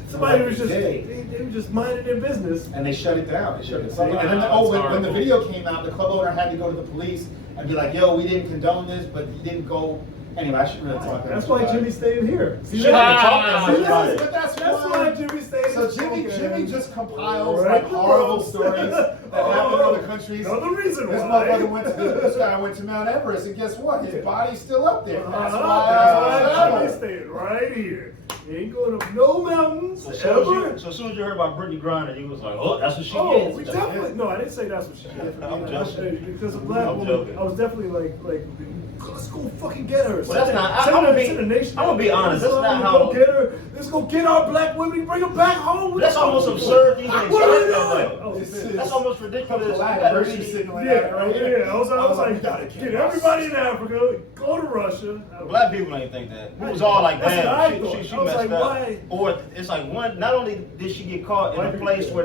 somebody was just Gay. they were just minding their business. And they shut it down. They shut the club See? down. And then, Wow, when that's the horrible. video came out, the club owner had to go to the police and be like, "Yo, we didn't condone this, but he didn't go." Anyway, I shouldn't really talk that That's much why about it. Jimmy's staying here. See Shouldn't that? have talked that much See about that? it. But that's why Jimmy stayed. So Jimmy just compiles like horrible stories that happen in other countries. Another reason This why. motherfucker went to this guy went to Mount Everest, and guess what? His body's still up there. That's That's why. why Jimmy's staying right here. He ain't going up no mountains So ever. as soon as you heard about Brittany Griner, you was like, oh, that's what she Oh, is. we definitely. No, I didn't say that's what she did. I'm joking. Because a black I'm woman, joking. I was definitely like, let's go fucking get her. Well, that's not- I'm gonna be honest, that's not how- Go get her. Let's go get our black women. Bring them back home. That's almost absurd. You can What are we expect that doing? way. Oh, This That's almost ridiculous. Black You gotta person really- sitting like yeah, that, right right? here. I was like, we gotta get everybody in Africa, go to Russia. Black people ain't think that. It was all like, That's what I damn, thought. she I was messed like, up. why? Or it's like one, not only did she get caught in Why a did place you- where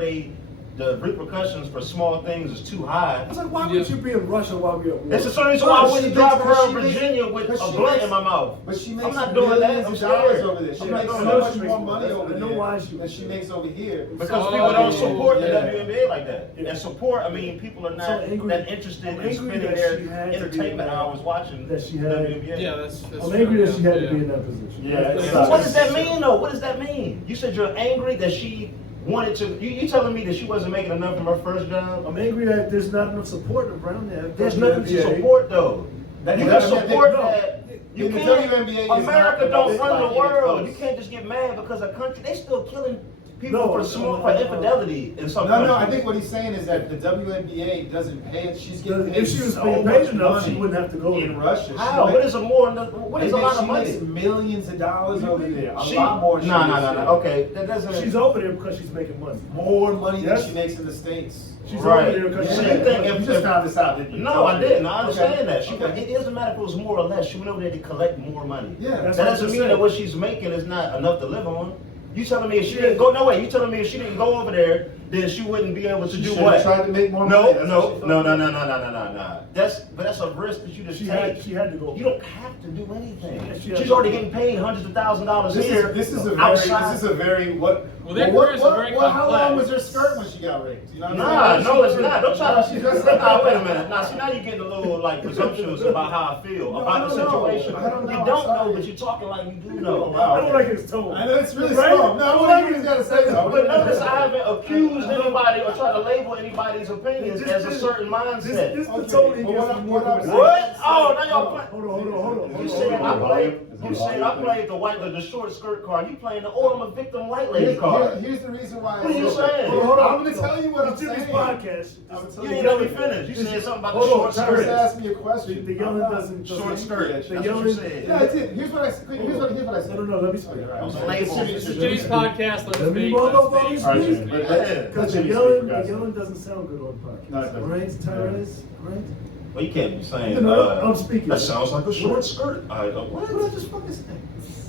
the repercussions for small things is too high. I was like, why would you be in Russia while we're at war? That's the same reason why I wouldn't She drive makes- around she makes- Virginia with but a she blunt makes- in my mouth. But she makes I'm not doing that. millions I'm of dollars scared. over there. She I'm not makes doing so that. much She more makes- money I over know there why she than was she doing makes over here. Because So, people don't support the yeah. WNBA like that. Yeah. And support, I mean, people are not So angry- that interested I'm in angry spending that their she had to be entertainment in that- hours watching that she had- WNBA. Yeah, that's I'm true, angry that she had yeah. to be in that position. Yeah, That's- it's So not- what does that mean though? What does that mean? You said you're angry that she wanted to, you telling me that she wasn't making enough from her first job? I'm angry that there's not enough support around that. There's nothing to WNBA. support though. That You is- can that- support no. that. You The can't. WNBA is not America the don't most run the like world. close. You can't just get mad because a country they still killing people No, for small for infidelity in some No, countries. no, I think what he's saying is that the WNBA doesn't pay it. She's getting paid If she was so being much paid enough, money she wouldn't have to go in there. Russia. How? What is a more? What is a lot of She money? makes millions of dollars over there. A She- lot more. No, than no, she no, makes no. here. Okay, that doesn't. She's over there because she's making money. More money Yes. than she makes in the States. She's Right. over there because So she's you making think money. if- You just found this out, didn't you? No, I didn't. I understand Okay. that. She, Okay. it doesn't matter if it was more or less. She went over there to collect more money. Yeah. That's That what doesn't I'm mean saying. that what she's making is not enough to live on. You telling me if she didn't go? No way. You telling me if she didn't go over there, then she wouldn't be able to She do should've what? tried to make more No, money. That's no, what she thought. no. That's a risk that you just She take. had to go. You don't have to do anything. She had She's to- already getting paid hundreds of $1,000s This here. is a very outside. what? Well, their what, careers are very how long was complex. her skirt when she got raped? You know what Nah, I'm saying? no, it's not. Don't try to. She just- Nah, wait a minute. Nah, see, now you're getting a little like presumptuous about how I feel No, I about the don't know. situation. I don't know. You I'm don't sorry. know, but you're talking like you do know. Wow. I don't like his tone. I know it's really Right? strong. No, I don't like what he's got to say though. But notice I haven't accused anybody or tried to label anybody's opinions Just- as a certain mindset. This the Okay, tone he but gives what from I'm- working what with I'm- What? Oh, now y'all play. Hold on. You said I played. You said I played the short skirt card. You playing the I'm a victim white lady card. Here's the reason why. What are you saying? Hold on. I'm going to tell you what I'm It's Jimmy's saying. podcast. You ain't let me finish. You said something about the Hold on, short Tyrez. skirt. Just ask me a question. The yelling doesn't. Short skirt. That's The what yelling. you said. Yeah, I did. Here's what I said. Here's what I said. No, let me speak. That was a label. This is Jimmy's podcast. Let us Let me speak. roll Let us up on speak. this piece. Yeah. Because the Jimmy's yelling, speaker, guys. the yelling doesn't sound good on the podcast. No, it doesn't. Right, Tyrez? Right? Well, you can't be saying. You know, I'm speaking. That sounds like a short skirt. What? What did I just fucking say?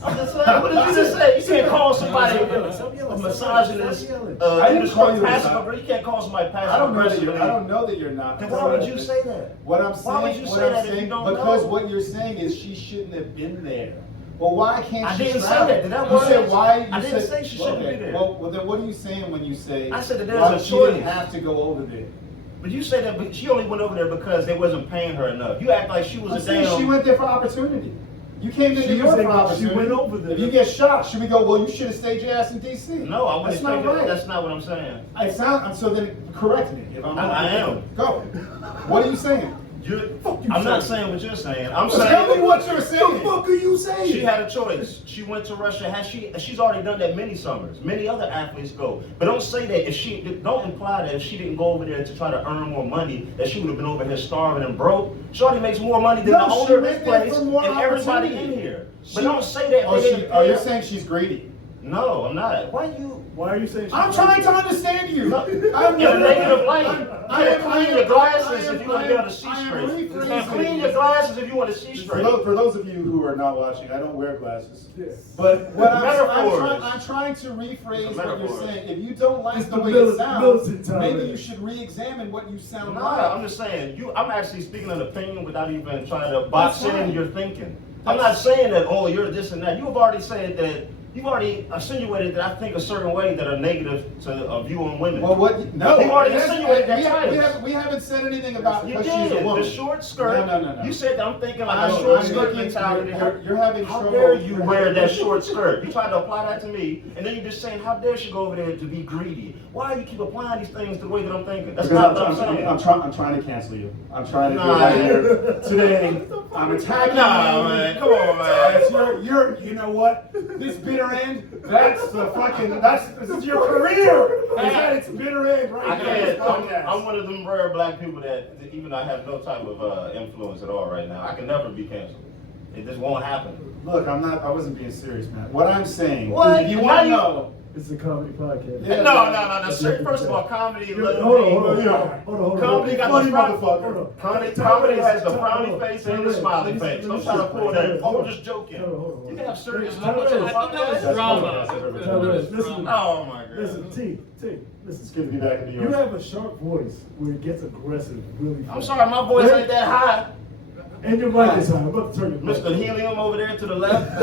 I'm just saying. What did you just say? You can't call somebody Stop yelling. a misogynist. I didn't call you passive a aggressive. You can't call somebody passive I don't know that aggressive. I don't know that you're not. Then why would you say that? What I'm saying, Why would you what say I'm that if saying, you don't because know? what you're saying is she shouldn't have been there. Well, why can't I she didn't say travel? that. Did I You word said it? why? You I didn't said, say she shouldn't okay, be there. Well, then what are you saying when you say? I said that there's why a she choice. didn't have to go over there? But you say that but she only went over there because they wasn't paying her enough. You act like she was I'm a saying damn. she went there for opportunity. You came to She New York was for able- she opportunity. went over there. If you get shot, should we go? Well, you should have stayed your ass in D.C. No, I wouldn't That's not think right. That's not what I'm saying. I sound. So then, correct me if I'm wrong. I am. Go. What are you saying? I'm not saying what you're saying. I'm Tell me saying what you're What the saying. fuck are you saying? she had a choice. She went to Russia. She's already done that many summers. Many other athletes go. But don't say that don't imply that if she didn't go over there to try to earn more money, that she would have been over here starving and broke. Shorty makes more money than No, the she owner of went this there place for more and everybody opportunity. in here. She- But don't say that Oh, they didn't are you pay her. saying she's greedy? No, I'm not. Why are you saying? I'm trying to understand you. I'm In a negative light. I You am- gotta clean your glasses if you want to be able to see I am straight. rephrasing. Clean your glasses if you want to see straight. For those of you who are not watching, I don't wear glasses. Yeah. But what Metaphors. I'm trying to rephrase what you're Metaphors. saying. If you don't like It's the the way it militant sounds, Tyrez. maybe you should re-examine what you sound No, like. I'm just saying, I'm actually speaking an opinion without even trying to box That's in fine. your thinking. I'm not saying that, oh, you're this and that. You've already said that, you've already insinuated that I think a certain way that are negative to a view on women. Well, what? No, You've already it hasn't- insinuated that we haven't said anything about You because she's a did, woman. the short skirt. No. You said that I'm thinking like I'm a short thinking skirt mentality. You're having How trouble. dare you wear that short skirt? You tried to apply that to me, and then you're just saying, how dare she go over there to be greedy? Why do you keep applying these things the way that I'm thinking? That's not what I'm saying. I'm trying to cancel you. I'm trying to Nah. get out here today. I'm attacking Nah, you. man, come on, man. You know what? This bitter end, this is your career. Is at its bitter end right I now. can't. This podcast. I'm one of them rare black people that even though I have no type of influence at all right now, I can never be canceled. It just won't happen. Look, I wasn't being serious, man. What I'm saying, What? if you Now want to you- know, It's a comedy podcast. Yeah. No. First of all, comedy. Hold on. Comedy got Funny the front. motherfucker. Comedy has the frowny face and the smiley face. Don't try to pull that. Oh, we're just joking. Hold on. You can have serious Tyrez, moments on the I think that was podcast. drama. Tyrez, listen. Oh my god. Listen, T. it's Listen. good to be back in New You York. have a sharp voice where it gets aggressive really fast. I'm sorry, my voice ain't that high. And your mic is high. I'm about to turn it. Mr. Helium over there to the left.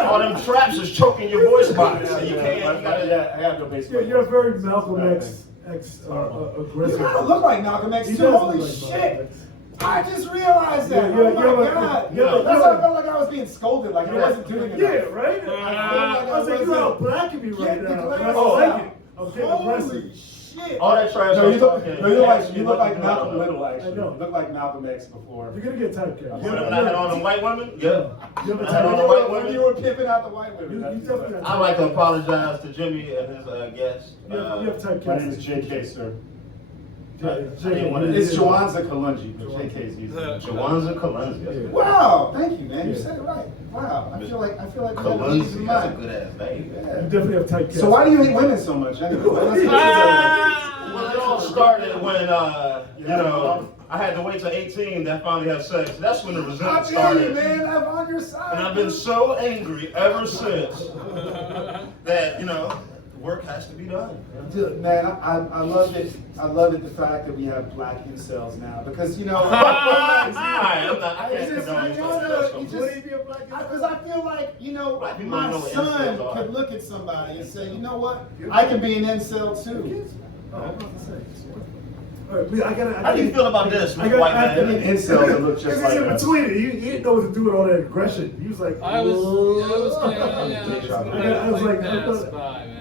All them traps is choking your voice box. So you can't. You gotta. I have no baseball. You're a very Malcolm X aggressive. You don't look like Malcolm X He too. does look Holy like shit! Malcolm X. I just realized that. Yeah, Oh yeah, my yeah, god! yeah, That's yeah. why I felt like I was being scolded. Like I wasn't doing enough. Yeah, right? I felt like I was like, you know how black you be right Get the now. glass I out. like it. I'm getting Holy aggressive. shit! All that trash. No, you look, talking, no, you look actually like wasn't Malcolm good. Little. Actually, I know. you look like Malcolm X before. You're gonna get typecast. You know when I had on the white women? Yeah. You have a I had on the typecast. white When women. you were pimping out the white women. You that's definitely right. I'd like to apologize to Jimmy and his guests. You have typecast. My name is JK, sir. JK. It's Jawanza Kalungi, but JK's easy. Jawanza Kalunzi. Wow, thank you, man. You Yeah. said it right. Wow, I feel like we have an easy Kalunzi. That's a mind. good ass name. You Yeah. definitely have typecast. So why do you hate women so much? Anyway? Well, it all started when, I had to wait till 18 to finally have sex. That's when the I resentment feel you, started. man. I'm on your side. And I've been so angry ever since that, work has to be done. Dude, man, I love it. I love it, the fact that we have black incels now. Because, I'm not, I It's can't just, condone you stuff know, like that. you What do you be a black guy? because I feel like, Black people my don't know what son incels are. could look at somebody and say, you know what? I can be an incel too. Oh, I'm about to say. All right, I gotta. How do you feel about this, I Mr. got- White I- Man? Incels that look just Because like in us. between it, he didn't know what to do with all that aggression. He was like, I was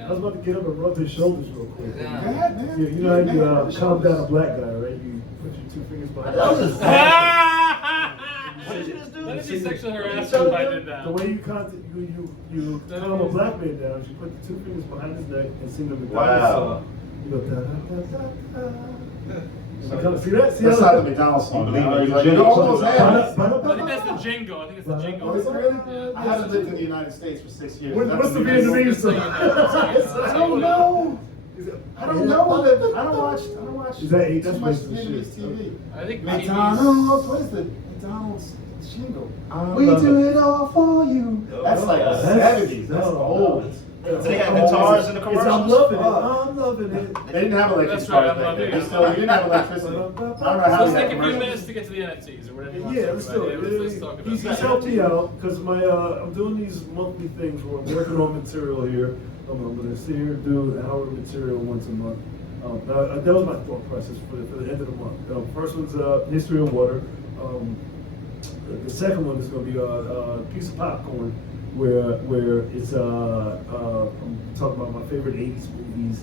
I was about to get up and rub his shoulders real quick. Yeah. Go ahead, man. Yeah, you know how you calm down a black guy, right? You put your two fingers behind. That was your just back. What did you just do? Let it be sexual You harassment tell if I him did that. The way you calm a black man down, is you put the two fingers behind his neck and sing the McDonald's Wow. song. You go da da da da. See that? See That's how not the McDonald's song. Believe man. it, Like, you you almost have it. I think that's the jingle. I think it's the jingle. Oh, is it really? Yeah. I haven't lived in the United States for 6 years. What's the That's Vietnamese So you song? know, so you know. I don't know. I don't know. I don't watch. Is that eight? too That's much racist Vietnamese shit. TV. I think McDonald's. What is the McDonald's jingle? I We love do it. it all for you. That's like the That's- 70s. That's no, old. So they had guitars in the I'm commercials? loving it. I'm loving it. They didn't have electric That's right, cars I'm back then. loving it. We didn't have electricity. I don't know how So we let's had take a few commercials. minutes to get to the NFTs or whatever you want Yeah, to let's talk do about. it. Let's talk about He's that. helped me out because I'm doing these monthly things where I'm working on material here. I'm going to sit here and do an hour of material once a month. That was my thought process for the end of the month. First one's history of water. The second one is going to be a piece of popcorn where it's I'm talking about my favorite 80s movies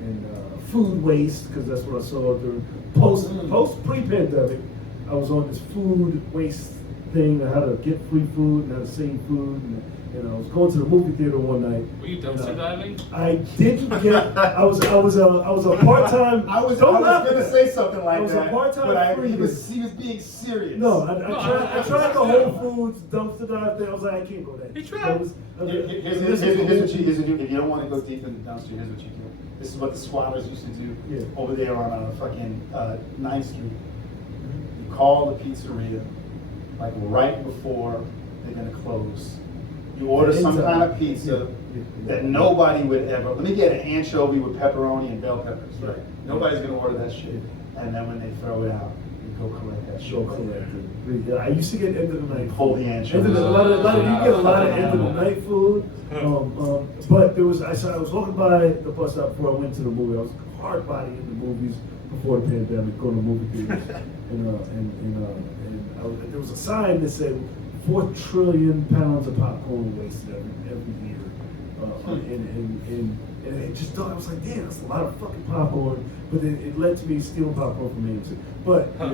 and food waste, because that's what I saw during pre-pandemic. I was on this food waste thing, how to get free food and how to save food, and I was going to the movie theater one night. Were you dumpster diving? I didn't get. I was a part-time. I was don't laugh going at to that. say something like I was a that, part-time but he freezer. was being serious. No, I tried the Whole Foods dumpster dive thing. I was like, I can't go there. He tried. Here's what you do. If you don't want to go deep in the dumpster, here's what you do. This is what the squatters used to do over there on fucking 9th Street. You call the pizzeria like right before they're gonna close. You order some kind of pizza that nobody would ever. Let me get an anchovy with pepperoni and bell peppers. Right. Nobody's gonna order that shit. And then when they throw it out, you go collect that shit. Show collected. Yeah, I used to get end of the night. Pull the anchovies. You get a lot of end of the night food. But there was I was walking by the bus stop before I went to the movie. I was hard body in the movies before the pandemic, going to movie theaters, and there was a sign that said 4 trillion pounds of popcorn wasted every year, and it just thought I was like, damn, that's a lot of fucking popcorn. But then it led to me stealing popcorn from AMC. But But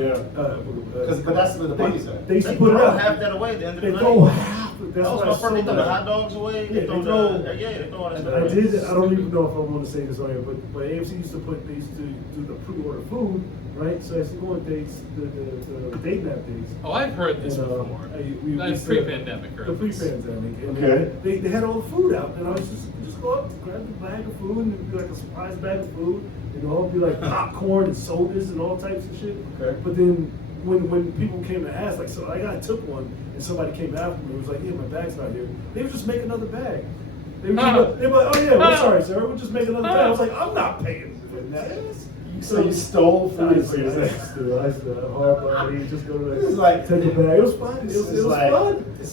that's where the money's at. They used to They put it throw out. half that away at the end of the They night. throw half. That's That was what my I first. They saw. throw the hot dogs away. Yeah, They throw they throw all that stuff I away. did. I don't even know if I want to say this on here, but AMC used to do the pre-order food, right? So I used to go on dates, the date night dates. Oh, I've heard this And, before. we That's used to- pre-pandemic. The pre-pandemic. And Okay. They had all the food out, and I was just go up, grab the bag of food, and it'd be like a surprise bag of food. It'd all be like popcorn and sodas and all types of shit. Okay. But then when people came to ask, like, so I took one, and somebody came after me. It was like, yeah, my bag's not here. They would just make another bag. They were like, oh yeah, we're sorry, sir. We'll just make another bag. I was like, I'm not paying for that. So you stole food. I used to hard body, just go to It's like- take a bag. It was fun. It was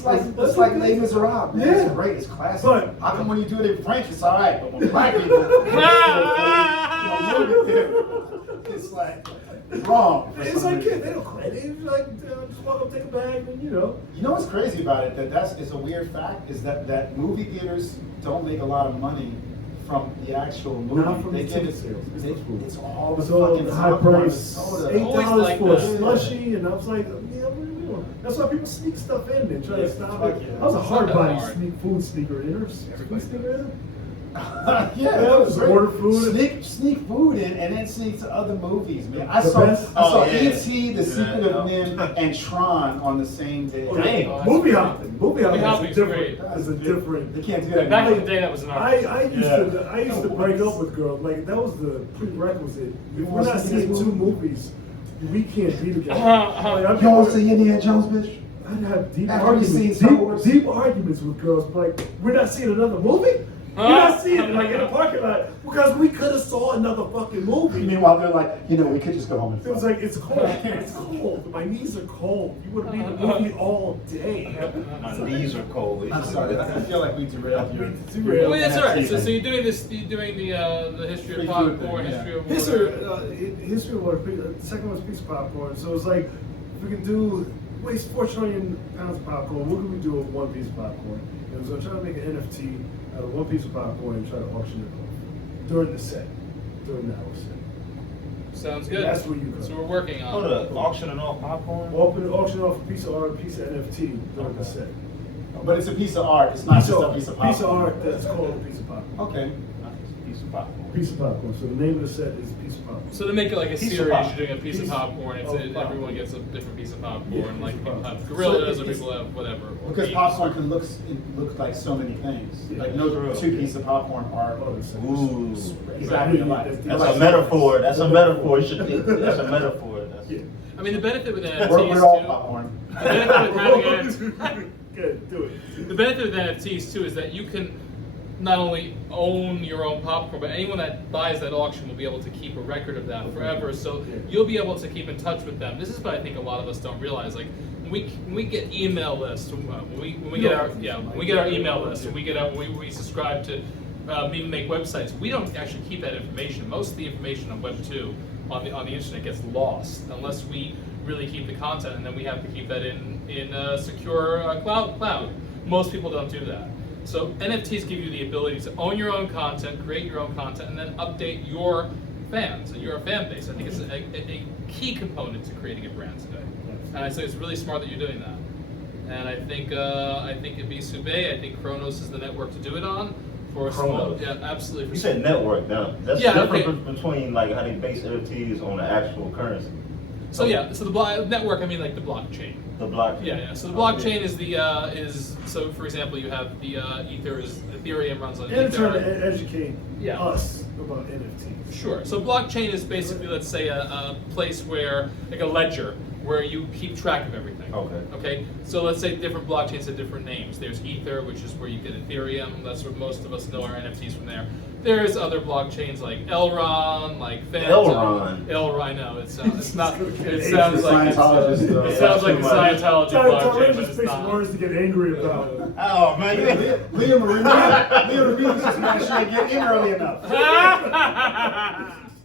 fun. It's like Les Miserables. Man. Yeah. It's great. It's classic. But- how come when you do it in French, it's all right, but when black people, it's like wrong. for It's some like, reason. they don't credit. It's like, just walk up, take a bag, and You know what's crazy about it? It's a weird fact is that movie theaters don't make a lot of money from the actual movie. Not from the give ticket it- sales. It's It, the food. it's all the It's all fucking the high popcorn and price, soda. Always $8 like for a that. slushy, and I was like, yeah, what are you doing? That's why people sneak stuff in and try to stop it. Yeah. I was a hard body Hard. food sneaker in. Everybody Sneaker in. Yeah, that was great. Order food. Sneak food in, and then sneak to other movies, man. The best? I saw Oh, yeah. E.T., The Secret Yeah. of NIMH, and Tron on the same day. Dang. Movie hopping. Movie hopping hopping is is different. great. It's a different. They can't do that. Back in the day, that was an art. I used to break up with girls. Like, that was the prerequisite. If we're not seeing 2 movies, we can't be together. Like, You want to see Indiana Jones, bitch? I'd have deep I've already seen Star Wars. deep arguments with girls. Like, we're not seeing another movie? We're not seeing it, like, in the parking lot, because we could have saw another fucking movie. Meanwhile, they're like, we could just go home and It was fuck. like, it's cold. It's cold. My knees are cold. You would have been in the movie all day. My knees are cold. I'm sorry, I feel like we derailed you. Derailed. Well, that's all right. So you're doing this. You're doing the history Free of food popcorn, thing, yeah. history of History of water. The second one's piece of popcorn. So it's like, if we can waste 4 trillion pounds of popcorn, what can we do with 1 piece of popcorn? And so I'm trying to make an NFT out of 1 piece of popcorn and try to auction it off during the set, during the hour set. Sounds good. That's where you go. So we're working on. Hold up, auctioning off popcorn. Auction off a piece of art, a piece of NFT during the set. But it's a piece of art. It's not just a piece of popcorn. Piece of art that's called a piece of popcorn. Okay. piece of popcorn. Piece of popcorn. So the name of the set is Piece of Popcorn. So to make it like a Piece of series, popcorn. you're doing a piece of popcorn. It's everyone popcorn. gets a different piece of popcorn. Yeah, like piece of people popcorn. have gorillas, So or people have whatever. Or Because bees. popcorn can look like so many things. Yeah. Like no True. two pieces of popcorn are Ooh. exactly alike. That's a metaphor. That's a metaphor. It should be. That's a metaphor. That's, Yeah. I mean, the benefit with NFTs We're all too. popcorn. The benefit with having NFTs, Good, do it. the benefit with NFTs too is that you can not only own your own popcorn, but anyone that buys that auction will be able to keep a record of that forever. So you'll be able to keep in touch with them. This is what I think a lot of us don't realize. Like when we get email lists, when we get our email list, and we subscribe to even make websites. We don't actually keep that information. Most of the information on Web 2 on the internet gets lost unless we really keep the content, and then we have to keep that in a secure cloud. Most people don't do that. So NFTs give you the ability to own your own content, create your own content, and then update your fans and your fan base. I think it's a key component to creating a brand today. And I say it's really smart that you're doing that. And I think Ibisube, I think Kronos is the network to do it on. For Kronos. Yeah, absolutely. You said network now. That's Yeah, different okay. between like how they base NFTs on the actual currency. So the network, I mean like the blockchain. The blockchain. Yeah. So the blockchain is so for example you have the Ethereum runs on And it's trying Ether. to educate Yeah. us about NFTs. Sure. So blockchain is basically, let's say, a place where, like a ledger, where you keep track of everything. Okay. Okay. So let's say different blockchains have different names. There's Ether, which is where you get Ethereum. That's where most of us know our NFTs from there. There's other blockchains like Elron, like Phantom. Elron. I know it's not. It sounds like Scientologist, it sounds like a Scientology blockchain, but Tyrez it's just picks not. words to get angry about. Oh man, Liam Marino just mad she didn't get in early enough.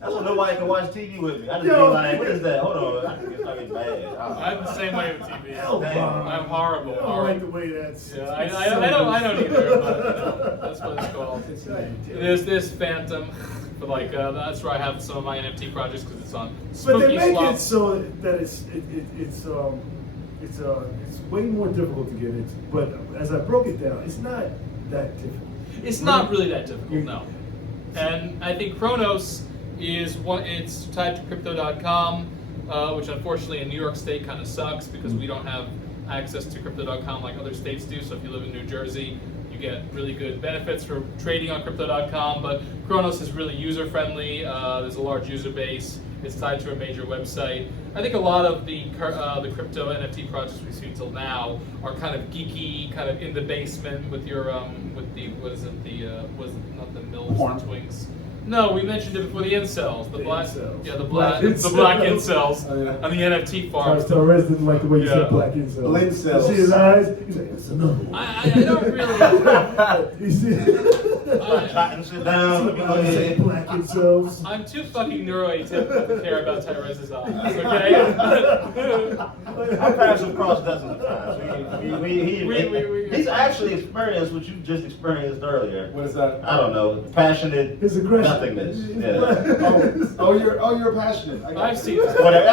that's why nobody can watch TV with me. I just be Yo. like, what is that? Hold on, I think it's fucking bad. I'm the same way with TV. Elron. I'm horrible. I don't like the way that's. Yeah, I don't either, but that's what it's called. There's this Phantom, but like that's where I have some of my NFT projects because it's on But spooky they make swap. it so that it's way more difficult to get into. But as I broke it down, it's not that difficult. It's not really that difficult, no. And I think Kronos is it's tied to crypto.com, which unfortunately in New York State kind of sucks because we don't have access to crypto.com like other states do. So if you live in New Jersey, you get really good benefits for trading on crypto.com. But Kronos is really user friendly. There's a large user base. It's tied to a major website. I think a lot of the crypto NFT projects we've seen till now are kind of geeky, kind of in the basement with your with the was it not the Mills Porn. Twinks? No, we mentioned it before. The incels, the black, incels. yeah, the Black black incels. incels Oh, yeah. on the NFT farm. Tyrez didn't like the way you Yeah. said black incels. Blincels. You see his eyes? He's like, it's another one. I don't really. You see? Trying to sit down. Let me go Say ahead. black incels. I'm too fucking neuroatypical to care about Tyrez's eyes. Okay. I've passed across dozens of times. He's actually experienced what you just experienced earlier. What is that? I don't know, passionate His aggression. nothingness. He's Yeah. black. You're passionate. I got I've it. seen this. Whatever.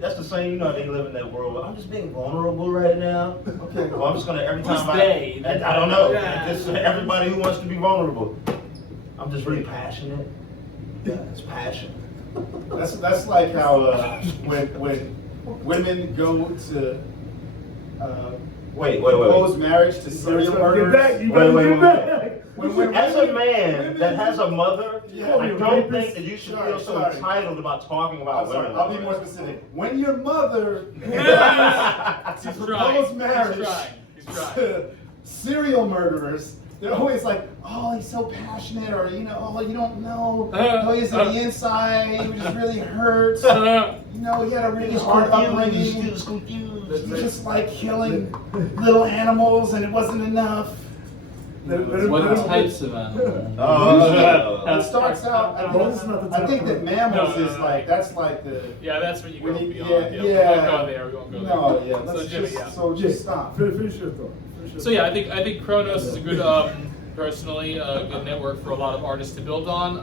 That's the same. You know, they live in that world. I'm just being vulnerable right now. Okay. Well, I'm just gonna every time Who's they? I don't know. Yeah. Just everybody who wants to be vulnerable. I'm just really passionate. Yeah, it's passion. That's like how when women go to Wait. propose marriage to serial Get murderers. back. You better Wait. get back. As a man that has a mother, Yeah. I don't think that you should feel so Sorry. entitled about talking about I'm sorry, women. I'll be more specific. When your mother He's propose trying. marriage He's trying. to serial murderers, they're always like, oh, he's so passionate, or oh, you don't know. Oh, he's on the inside, he was just really hurt. He had a really hard upbringing. He just like killing little animals, and it wasn't enough. What types of animals? Oh, It starts out. I think that mammals No. is like that's like the. Yeah, that's what you go When you- beyond. yeah, We yeah. won't go there. We won't go there. No, yeah. So Let's Jimmy, just yeah. just stop. Finish your thought. So yeah, I think Kronos is a good, personally, a good network for a lot of artists to build on.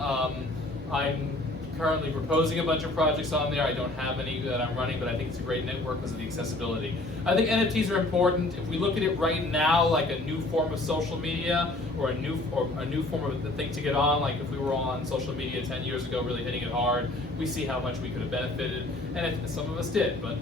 I'm currently proposing a bunch of projects on there. I don't have any that I'm running, but I think it's a great network because of the accessibility. I think NFTs are important. If we look at it right now, like a new form of social media or a new form of the thing to get on, like if we were on social media 10 years ago, really hitting it hard, we see how much we could have benefited, and some of us did. But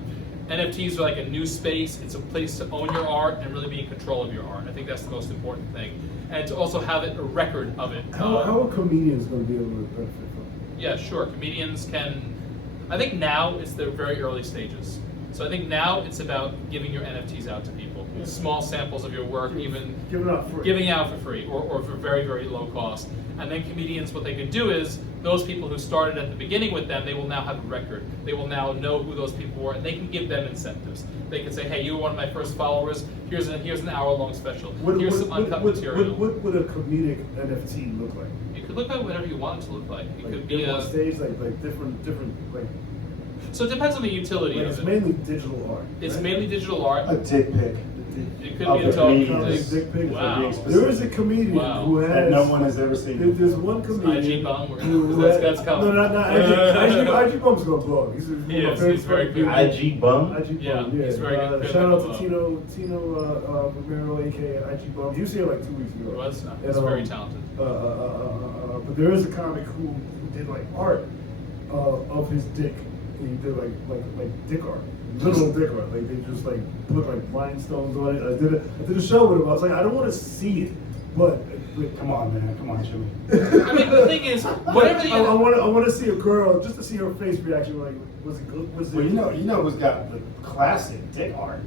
NFTs are like a new space. It's a place to own your art and really be in control of your art. I think that's the most important thing. And to also have a record of it. How are comedians going to be able to benefit from it? Yeah, sure. Comedians can. I think now it's the very early stages. So I think now it's about giving your NFTs out to people. Small samples of your work, even giving out for free or for very, very low cost. And then comedians, what they can do is, those people who started at the beginning with them, they will now have a record. They will now know who those people were, and they can give them incentives. They can say, hey, you were one of my first followers, here's an hour-long special. Here's some uncut material. What would a comedic NFT look like? It could look like whatever you want it to look like. It Like could be on stage, like different like. So it depends on the utility Like of it's it. mainly digital art. It's right? mainly digital art. A dick pic. It could Okay, be a talking comedians. Dick pics. Wow. There is a comedian Wow. who has. That no one has ever seen. There's one comedian. IG Bum, who that's coming. No, IG Bum's gonna blow up. He's He's very good. IG Bum? IG Bum, Yeah, he's very good. Shout out to Tino Romero, aka IG Bum. He was here like 2 weeks ago. He was. And, He's very talented. But there is a comic who did like art of his dick. He did like dick art, literal dick art. Like they just like put like rhinestones on it. I did a show with him. I was like, I don't want to see it, but Come on, man. Come on, Jimmy. I mean, the thing is, whatever the I want to see a girl just to see her face reaction. Like, was it good? Was it? Well, you know who's got the classic dick art,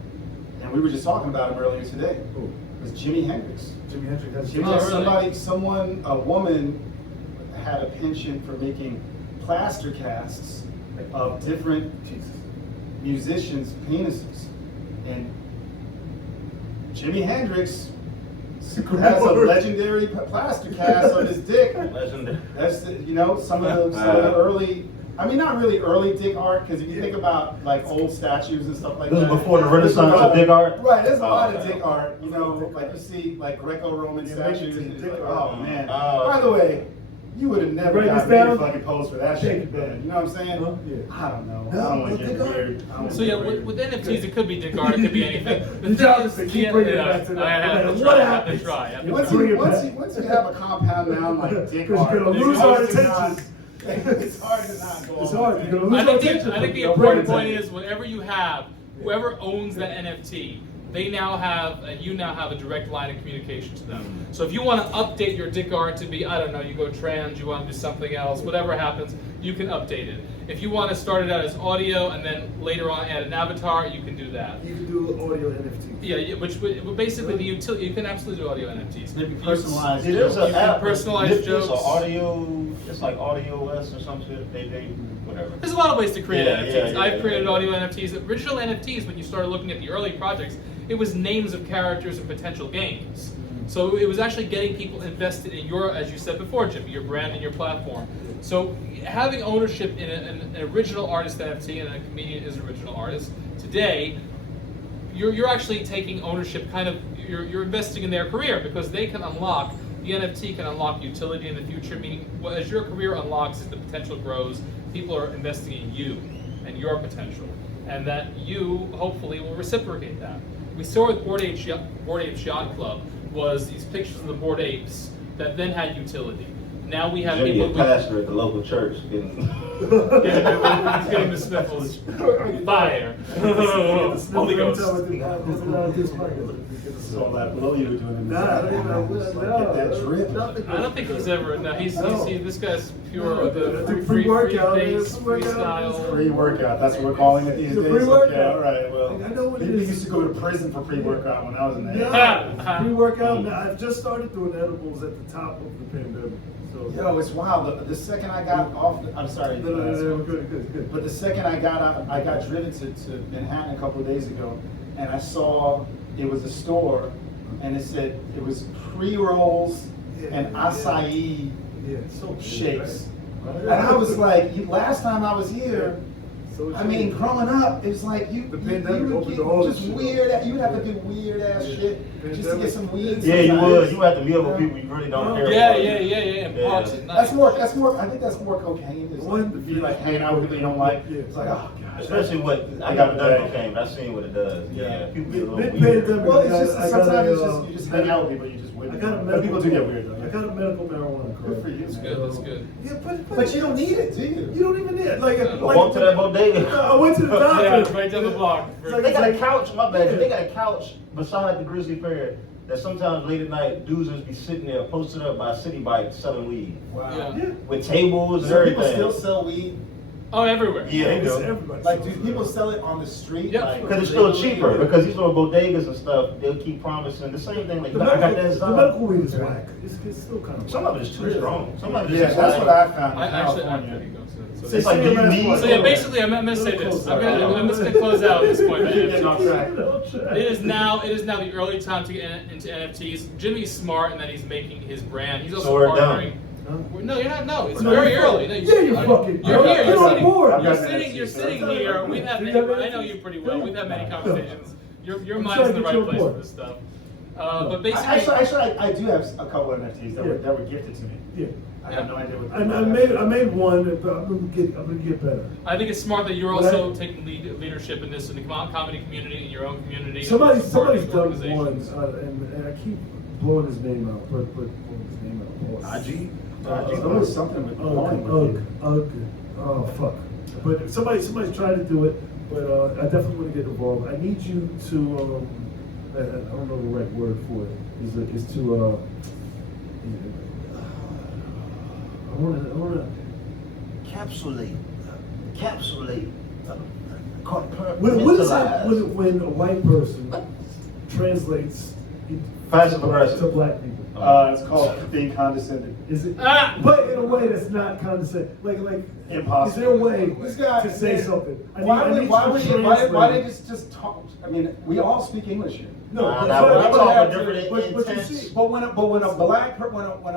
and we were just talking about him earlier today. Who? It was Jimi Hendrix. Jimi Hendrix has Oh, really? A woman had a penchant for making plaster casts of different musicians' penises, and Jimi Hendrix has a legendary plaster cast on his dick. Legendary. That's some of the early. I mean, not really early dick art, because if you think about like old statues and stuff like This that. is before the Renaissance of dick art? Right, there's a lot of Okay. dick art. Like you see like Greco-Roman statues. And it's like, oh man. Oh, By the way, you would have never Write got this me to down? fucking pose for that shit, man. You know what I'm saying? Huh? Yeah. I don't know. No, I don't want to get dick art? weird. I don't So wanna yeah, get weird. with NFTs, it could be dick art, it could be anything. The Your thing job is, is to keep bringing it back to that. I have to What try. I have to happens? try. I have to Once try. Bring you, it once, back. you, once you have a compound noun like dick Because art, you're gonna it's lose hard our to not- attention. It's hard to not go It's off, hard. man. You're gonna lose our attention. I think the I'll bring important it point back. is, whatever you have, whoever owns that NFT, they now have, and you now have a direct line of communication to them. So if you want to update your dick art to be, I don't know, you go trans, you want to do something else, whatever happens, you can update it. If you want to start it out as audio and then later on add an avatar, you can do that. You can do audio NFT. Yeah, which basically the utility, you can absolutely do audio NFTs. Maybe personalized. See, there's You an can app, personalize Nip jokes. or audio, it's like Audio S or some shit. They whatever. There's a lot of ways to create Yeah, NFTs. yeah, I've created yeah. audio NFTs. Original NFTs, when you started looking at the early projects, it was names of characters and potential games. So it was actually getting people invested in your, as you said before, Jimmy, your brand and your platform. So having ownership in an original artist NFT, and a comedian is an original artist, today, you're actually taking ownership, kind of, you're investing in their career, because they can unlock, the NFT can unlock utility in the future, meaning as your career unlocks, as the potential grows, people are investing in you and your potential, and that you hopefully will reciprocate that. We saw with Bored Apes Yacht Club was these pictures of the Bored Apes that then had utility. Now we have Jimmy, a people. pastor at the local church. Getting He's getting the sniffles. Fire. Holy Ghost. It's all that blow you were doing in the Nah, back. no, Just like, get that drip. I don't think he's ever. No, he's this guy's pure No, the free free workout, man, base, free workout. freestyle. Pre workout, that's what we're calling it these It's a days. pre-workout. Okay, all right, well, I know what it maybe is. we used to go to prison for pre-workout when I was in there. Yeah, pre-workout. Now, I've just started doing edibles at the top of the pandemic. So Yo, it's wild. The second I got off, I'm sorry. No, good. But the second I got driven to Manhattan a couple of days ago, and I saw it was a store, and it said it was pre-rolls and acai Yeah, so shakes. right? And I was like, last time I was here, So I mean, growing up, it's like The you pandemic would opened get all this just shit weird. up. You would have to do weird ass shit just to get some weed. Yeah, you sometimes. would. You have to meet up with people you really don't care Yeah, about. in Yeah. parks at night. That's more. I think that's more cocaine. It's One- like, if you like hanging out with people you don't like. Yeah. It's like, oh god. Especially what I got done cocaine. I've seen what it does. Yeah, people get a little weird. Mid-pandemic, Well, it's just I got sometimes a, it's just you just hang out with people you just I wouldn't. got a But medical. people do get weird though. I got a medical marijuana card. Good for you. That's man. good. That's good. Yeah, But you don't need it, do you? You don't even need it. Like, I walked to that bodega. I went to the doctor. Yeah, right down the block. It's like- They got a couch, my bad. They got a couch beside the Grizzly Fair that sometimes late at night dudes just be sitting there posted up by city bikes selling weed Wow. Yeah. Yeah. with tables and So people everything. still sell weed. Oh, everywhere. Yeah, they It's do. everybody. Like, do people sell it on the street? Yep. Like, Because it's they still believe cheaper. it? Because these little bodegas and stuff, they'll keep promising the same thing. Like, The I got that medical, stuff. the medical weed is whack. It's still kind of Some of it is too strong. Some of it is Yeah, just that's like, what I found in I actually, California. so It's like, do you need? So yeah, basically, I'm gonna say this. I'm just gonna close out at this point. You're getting off track. It is now the early time to get into NFTs. Jimmy's smart in that he's making his brand. He's also So we're partnering. done. No, you're not. No, it's No, very you're early. fucking- No, yeah, you're fucking- You're here. Get You're on sitting. board. I've You're got sitting. NFTs, You're so sitting I'm here. sorry. We've had Do you many. have I know NFTs? you pretty well. We've had many Yeah. conversations. Your I'm mind's trying in to the get you right on place for board. this stuff. But basically, Actually, I do have a couple of NFTs that were gifted to me. Yeah. I have no idea what. I made one, but I'm gonna get better. I think it's smart that you're also taking leadership in this in the comedy community, in your own community. Somebody's Partnering done organizations. one, and I keep blowing his name out. But blowing his name out. IG? It was something with porn. Oh fuck! But somebody's trying to do it, but I definitely want to get involved. I need you to I don't know the right word for it. Is to I wanna Encapsulate. what is that when a white person translates Passive aggressive. to black people? It's called being condescending. Is it? Ah! But in a way that's not condescending. Like Impossible. Is there a way This guy, to say man, something? Why translate. they just talk? I mean, we all speak English here. No, Nah, but nah, but- we but- talk but- different but you intents. see- But when a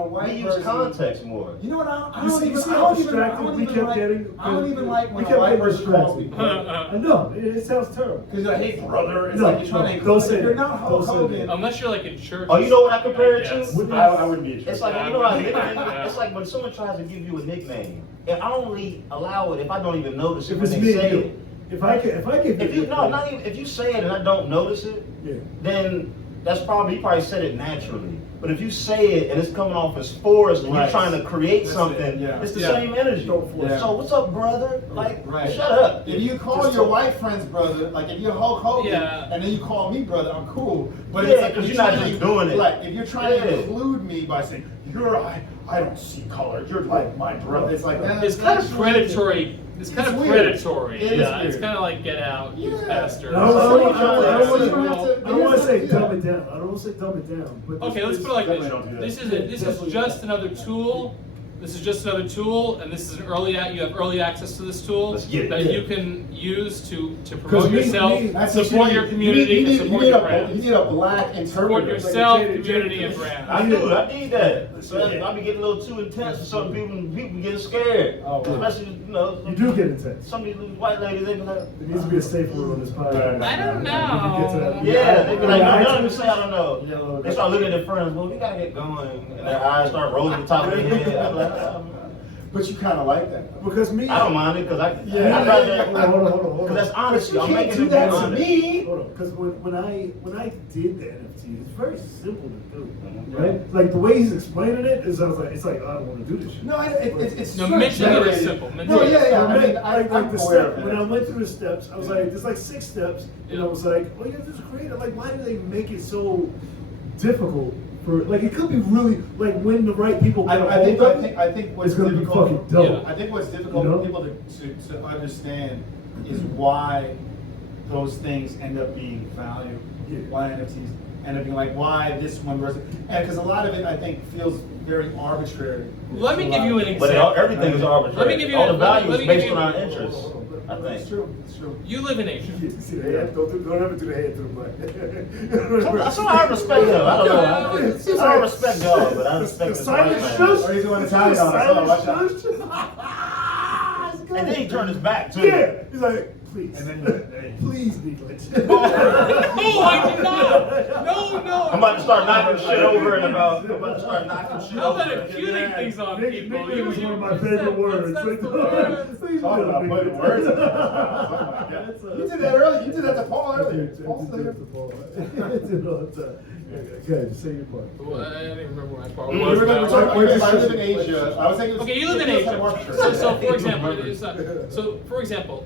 white We use person, context more. you know what? I You don't see even. how I don't even distracted we kept like. getting? I don't even like We when a kept white getting person calls me. distracted. I know, it sounds terrible. Because you're like, hey brother, it's No, like you're trying to no, include. don't say If you're that. not Don't Hulk say Hogan. Unless you're like in church. Oh, you know what I compare it to? guess. I wouldn't be a It's like, you know how it's like when someone tries to give you a nickname. And I only allow it if I don't even notice it If when it's they me say and it. you, if I give If you no, not even if you say it and I don't notice it, Yeah. then that's probably you probably said it naturally. But if you say it and it's coming off as forced and you're Right. trying to create That's it, something, yeah. it's the Yeah. same energy. Don't force it. So what's up, brother? Like, Right. shut up. If you call Just your talk. white friends brother, like if you're Hulk Hogan, Yeah. and then you call me brother, I'm cool. But Yeah, it's like 'cause if you're not trying just to- doing it. Like if you're trying to Yeah. include me by saying I don't see color. You're like my brother. It's like that. It's kind of predatory. It's kind of weird. predatory. It is Yeah, it's weird. kind of like get out, you Yeah. bastard. No, I don't want to say Yeah. dumb it down. I don't want to say dumb it down. But Okay, let's put it like this. Definitely don't do that. This is just another tool. This is just another tool, and this is an you have early access to this tool Let's get it. that Yeah. you can use to promote me- yourself, me- That's what support you your need. community, and support your You brand. need a black interpreter. Support yourself, Like a community, Jada- and brand. I do. I need that. So I be getting a little too intense for some people. People getting scared, Oh, wow. especially You do get intense. some of these white ladies. They be like, There needs to be a safe word on this podcast. I don't We can get to that. know. yeah, they be like, Yeah, no, I don't do. even say I don't know. Yeah, They start looking at their friends. Well, we gotta get going, and their eyes start rolling to the top of their head. I'm like, But you kind of like that. Because me, I don't mind it because I Yeah. I'd rather Hold on. because that's honesty. I'm You can't making do them that be to honest. me. Hold on, because when I did the NFT, it's very simple to do, Mhm. right? Like the way he's explaining it is, I was like, it's like I don't want to do this shit. No, it's No, sort of mentioning it is generated. simple. No, Mentioning it is yeah. I Like, mean, like I'm the aware step, of when I it. went through the steps, I was like, there's like 6 steps, and I was like, well, you just create it. Like, why do they make it so difficult? For like, it could be really like when the right people get a I think hold of it, I think what's it's gonna be difficult. fucking dope. Yeah. I think what's difficult You know? for people to understand is why those things end up being value. Yeah. Why NFTs end up being like why this one versus, and because a lot of it I think feels very arbitrary. Let me give you an But example. everything is arbitrary. Let me give you all a- the value let is me give based you- on our interests. I It's think. true. It's true. You live in Asia. You see the head? Don't ever do the head to the black. So I respect them. I don't know. I don't respect God, but I The respect the silent white man. shush. Or he's going Italian on us. Oh, watch out. Silent shush. And then he turned his back to Yeah, it. he's like, please. And then Please, Nicholas. No, I did not. No. I'm about to start knocking shit over in about. I'm about to start knocking shit How over. about imputing things on people? Nick was one of my You favorite said- words. that's Like, the words. please talking do about it, putting Nicholas. words in your mouth. Oh my God. You did that earlier. You did that to Paul earlier. Paul's still here. I do it all the time. Okay, say your part. Well, I don't even remember my part We was. were now. talking about I live in Asia. I was thinking. Okay, you live in Asia. So for example,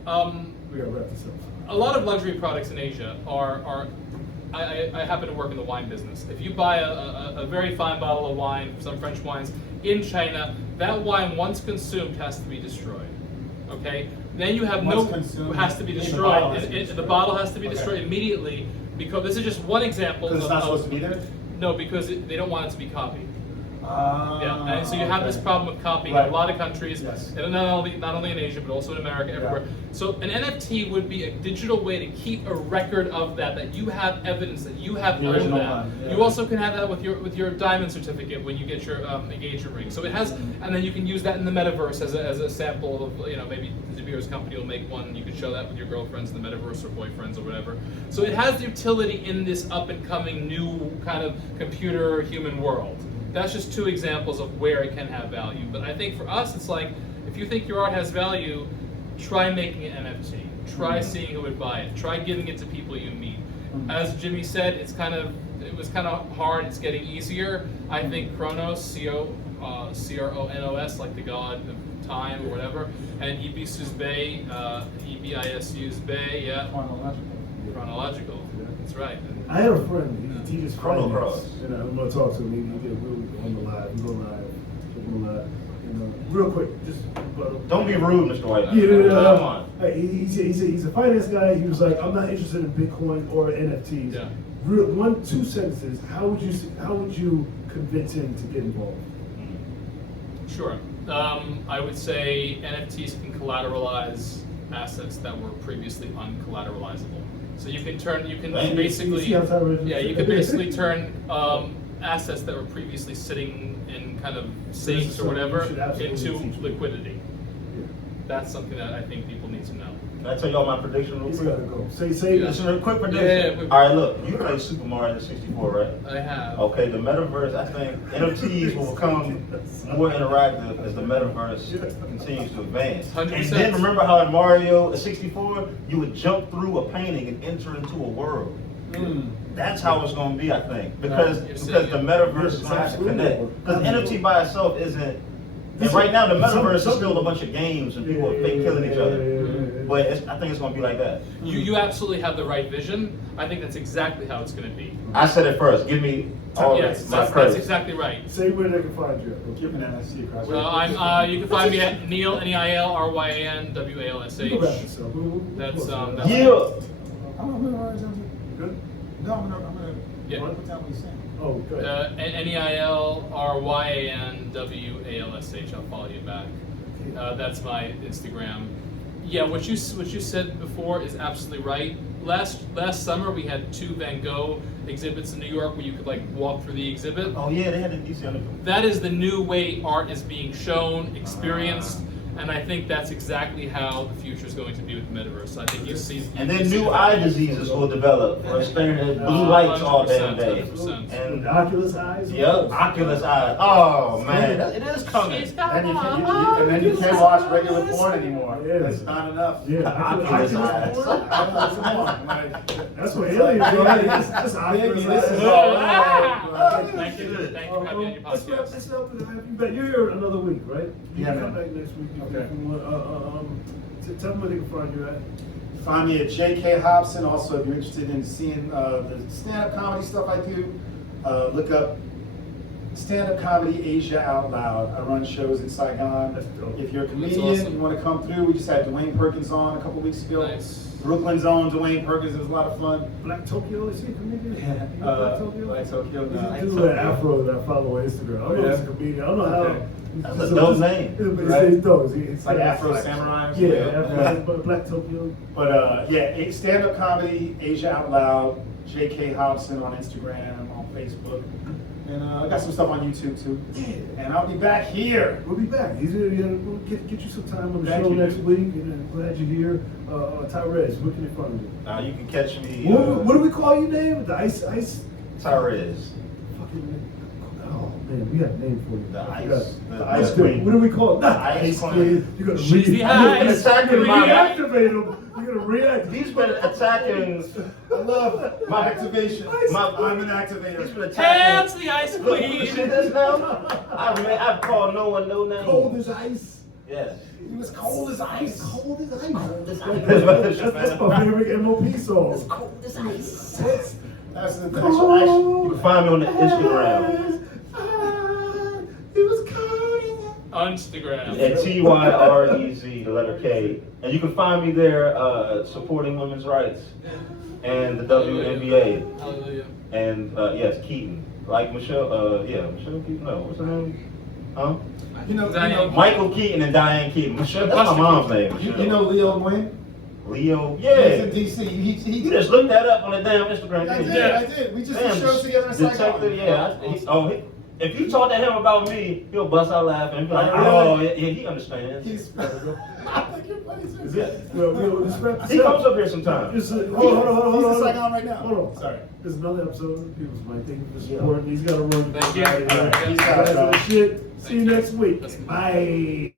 We gotta wrap this up. a lot of luxury products in Asia are I happen to work in the wine business. If you buy a very fine bottle of wine, some French wines, in China, that wine once consumed has to be destroyed. Okay? Then you have Once consumed, has to be the destroyed. bottle has to be The destroyed. bottle has to be Okay. destroyed immediately because this is just one example. Because it's not supposed to be there? No, because they don't want it to be copied. Yeah, and so you have this Okay. problem with copying Right. in a lot of countries, Yes. and not only in Asia, but also in America, everywhere. So an NFT would be a digital way to keep a record of that you have evidence that you have The owned original that. one, yeah. You also can have that with your diamond certificate when you get your engagement ring. So it has, and then you can use that in the metaverse as a sample of, maybe De Beers company will make one. You can show that with your girlfriends in the metaverse or boyfriends or whatever. So it has utility in this up and coming new kind of computer human world. That's just two examples of where it can have value. But I think for us, it's like, if you think your art has value, try making an NFT. Try seeing who would buy it. Try giving it to people you meet. As Jimmy said, it was kind of hard. It's getting easier. I think Kronos, Cronos, like the god of time or whatever, and Ebisu's Bay, Ebisu's Bay, yeah. Chronological. That's right. I had a friend, he teaches Chrono finance, Cross. and I'm gonna talk to him. He did really on the live. We go live. Real quick, just Don't be rude, Mr. White. Yeah, Come on. hey, he's a finance guy. He was like, I'm not interested in Bitcoin or NFTs. Yeah. Two sentences. How would you convince him to get involved? Sure. I would say NFTs can collateralize assets that were previously uncollateralizable. So you can basically, see how Tyrez is? yeah, you can basically turn assets that were previously sitting in kind of safes or whatever You should absolutely into teach liquidity. Yeah. That's something that I think people need to know. Can I tell y'all my prediction real He's quick? gotta go. Say. Yeah. Listen, a quick prediction. Yeah. All right, look, you play Super Mario 64, right? I have. Okay, the metaverse, I think NFTs will become more interactive as the metaverse continues to advance. 100%. And then remember how in Mario 64, you would jump through a painting and enter into a world. That's how it's going to be, I think, because the metaverse is going to have to connect. Because NFT by itself isn't. And right now, the metaverse is still a bunch of games and people are fake killing each other. But I think it's going to be like that. You absolutely have the right vision. I think that's exactly how it's going to be. I said it first. Give me all Yes, my that's credit. exactly right. Say where they can find you. Give an NFC across. You can find me at Neil NeilRyan WALSH. Go back yourself. That's Yeah. I'm gonna memorize that. Good. No, I'm gonna. Yeah. Put down what he's saying. Oh, good. NeilRyanWALSH. I'll follow you back. That's my Instagram. Yeah, what you said before is absolutely right. Last summer we had 2 Van Gogh exhibits in New York where you could like walk through the exhibit. Oh yeah, they had the DC on the. That is the new way art is being shown, experienced, and I think that's exactly how the future is going to be with the metaverse. So I think you see. And then new eye diseases will develop. We're staring at blue lights all damn day. 100%. And Oculus eyes. yep, Oculus eyes. Oh man, it is coming. She's got And you my and then you can't watch regular porn anymore. Yeah. That's not enough. Yeah, Oculus eyes. Oculus porn. Like, That's what aliens are. That's Oculus This is eyes. all. Thank you for having me on your Let's podcast. have you back. You're here another week, right? You Yeah, can come man. back next week. Okay. Tell them where they can find you at. Find me at JK Hobson. Also, if you're interested in seeing the stand-up comedy stuff I do, look up stand-up comedy Asia Out Loud. I run shows in Saigon. That's dope. If you're a That's comedian, awesome. you want to come through, we just had Dwayne Perkins on a couple weeks ago. Nice. Brooklyn's own Dwayne Perkins. It was a lot of fun. Black Tokyo, is he a comedian? Black Tokyo? He's No, a dude with an afro that I follow on Instagram. I don't know if he's a comedian. I don't know how. Okay. That's a dope name. It's dope. It's Like Afro Samurai. Yeah, Black Tokyo. But yeah, stand-up comedy, Asia Out Loud, J.K. Hobson on Instagram, on Facebook. And I got some stuff on YouTube too. Yeah. And I'll be back here. We'll be back. We'll get you some time on the Thank show you. next week. And I'm glad you're here. Tyrez, where can they find you? Now you can catch me. What do we call your name? The ice? Tyrez. Fucking. Oh man, we got a name for you. The I ice. forgot. The ice Queen. queen. What do we call it? Not The ice ice queen. queen. You're gonna She's the ice reactivate him. You're gonna reactivate. He's been attacking. I love my activation. I'm an activator. He's been Hands attacking. the ice Look, you see queen. this now? I've called no one no name. Cold as ice. Yes. He was cold as ice. Cold as ice. Cold as That's my favorite MOP song. Cold as ice. That's the actual action. You can find me on the Instagram It was cold. Instagram. at TYREZ, the letter K, and you can find me there supporting women's rights and the WNBA. Hallelujah. And yes, Keaton. Like Michelle, Michelle Keaton, no, what's her name? Huh? You know, Michael Keaton and Diane Keaton. Michelle, that's my mom's name. you know Leo Wayne? Leo? He's Yeah. in DC. You just looked that up on the damn Instagram. I didn't did, you? I did. We just Damn, did shows together in detective, psychology. yeah. If you talk to him about me, he'll bust out laughing. He'll be like, Oh, oh, yeah, he understands. He's I think you're funny, too. Yeah. Yo, let's wrap this He up. comes up here sometimes. Just, hold on. He's a psychon right now. Hold on. Sorry. There's another episode of People's Mind. Thank you for supporting. He's got to run. Thank you. All right. All right. Peace out, Guys, y'all. shit. See you next week. That's- Bye.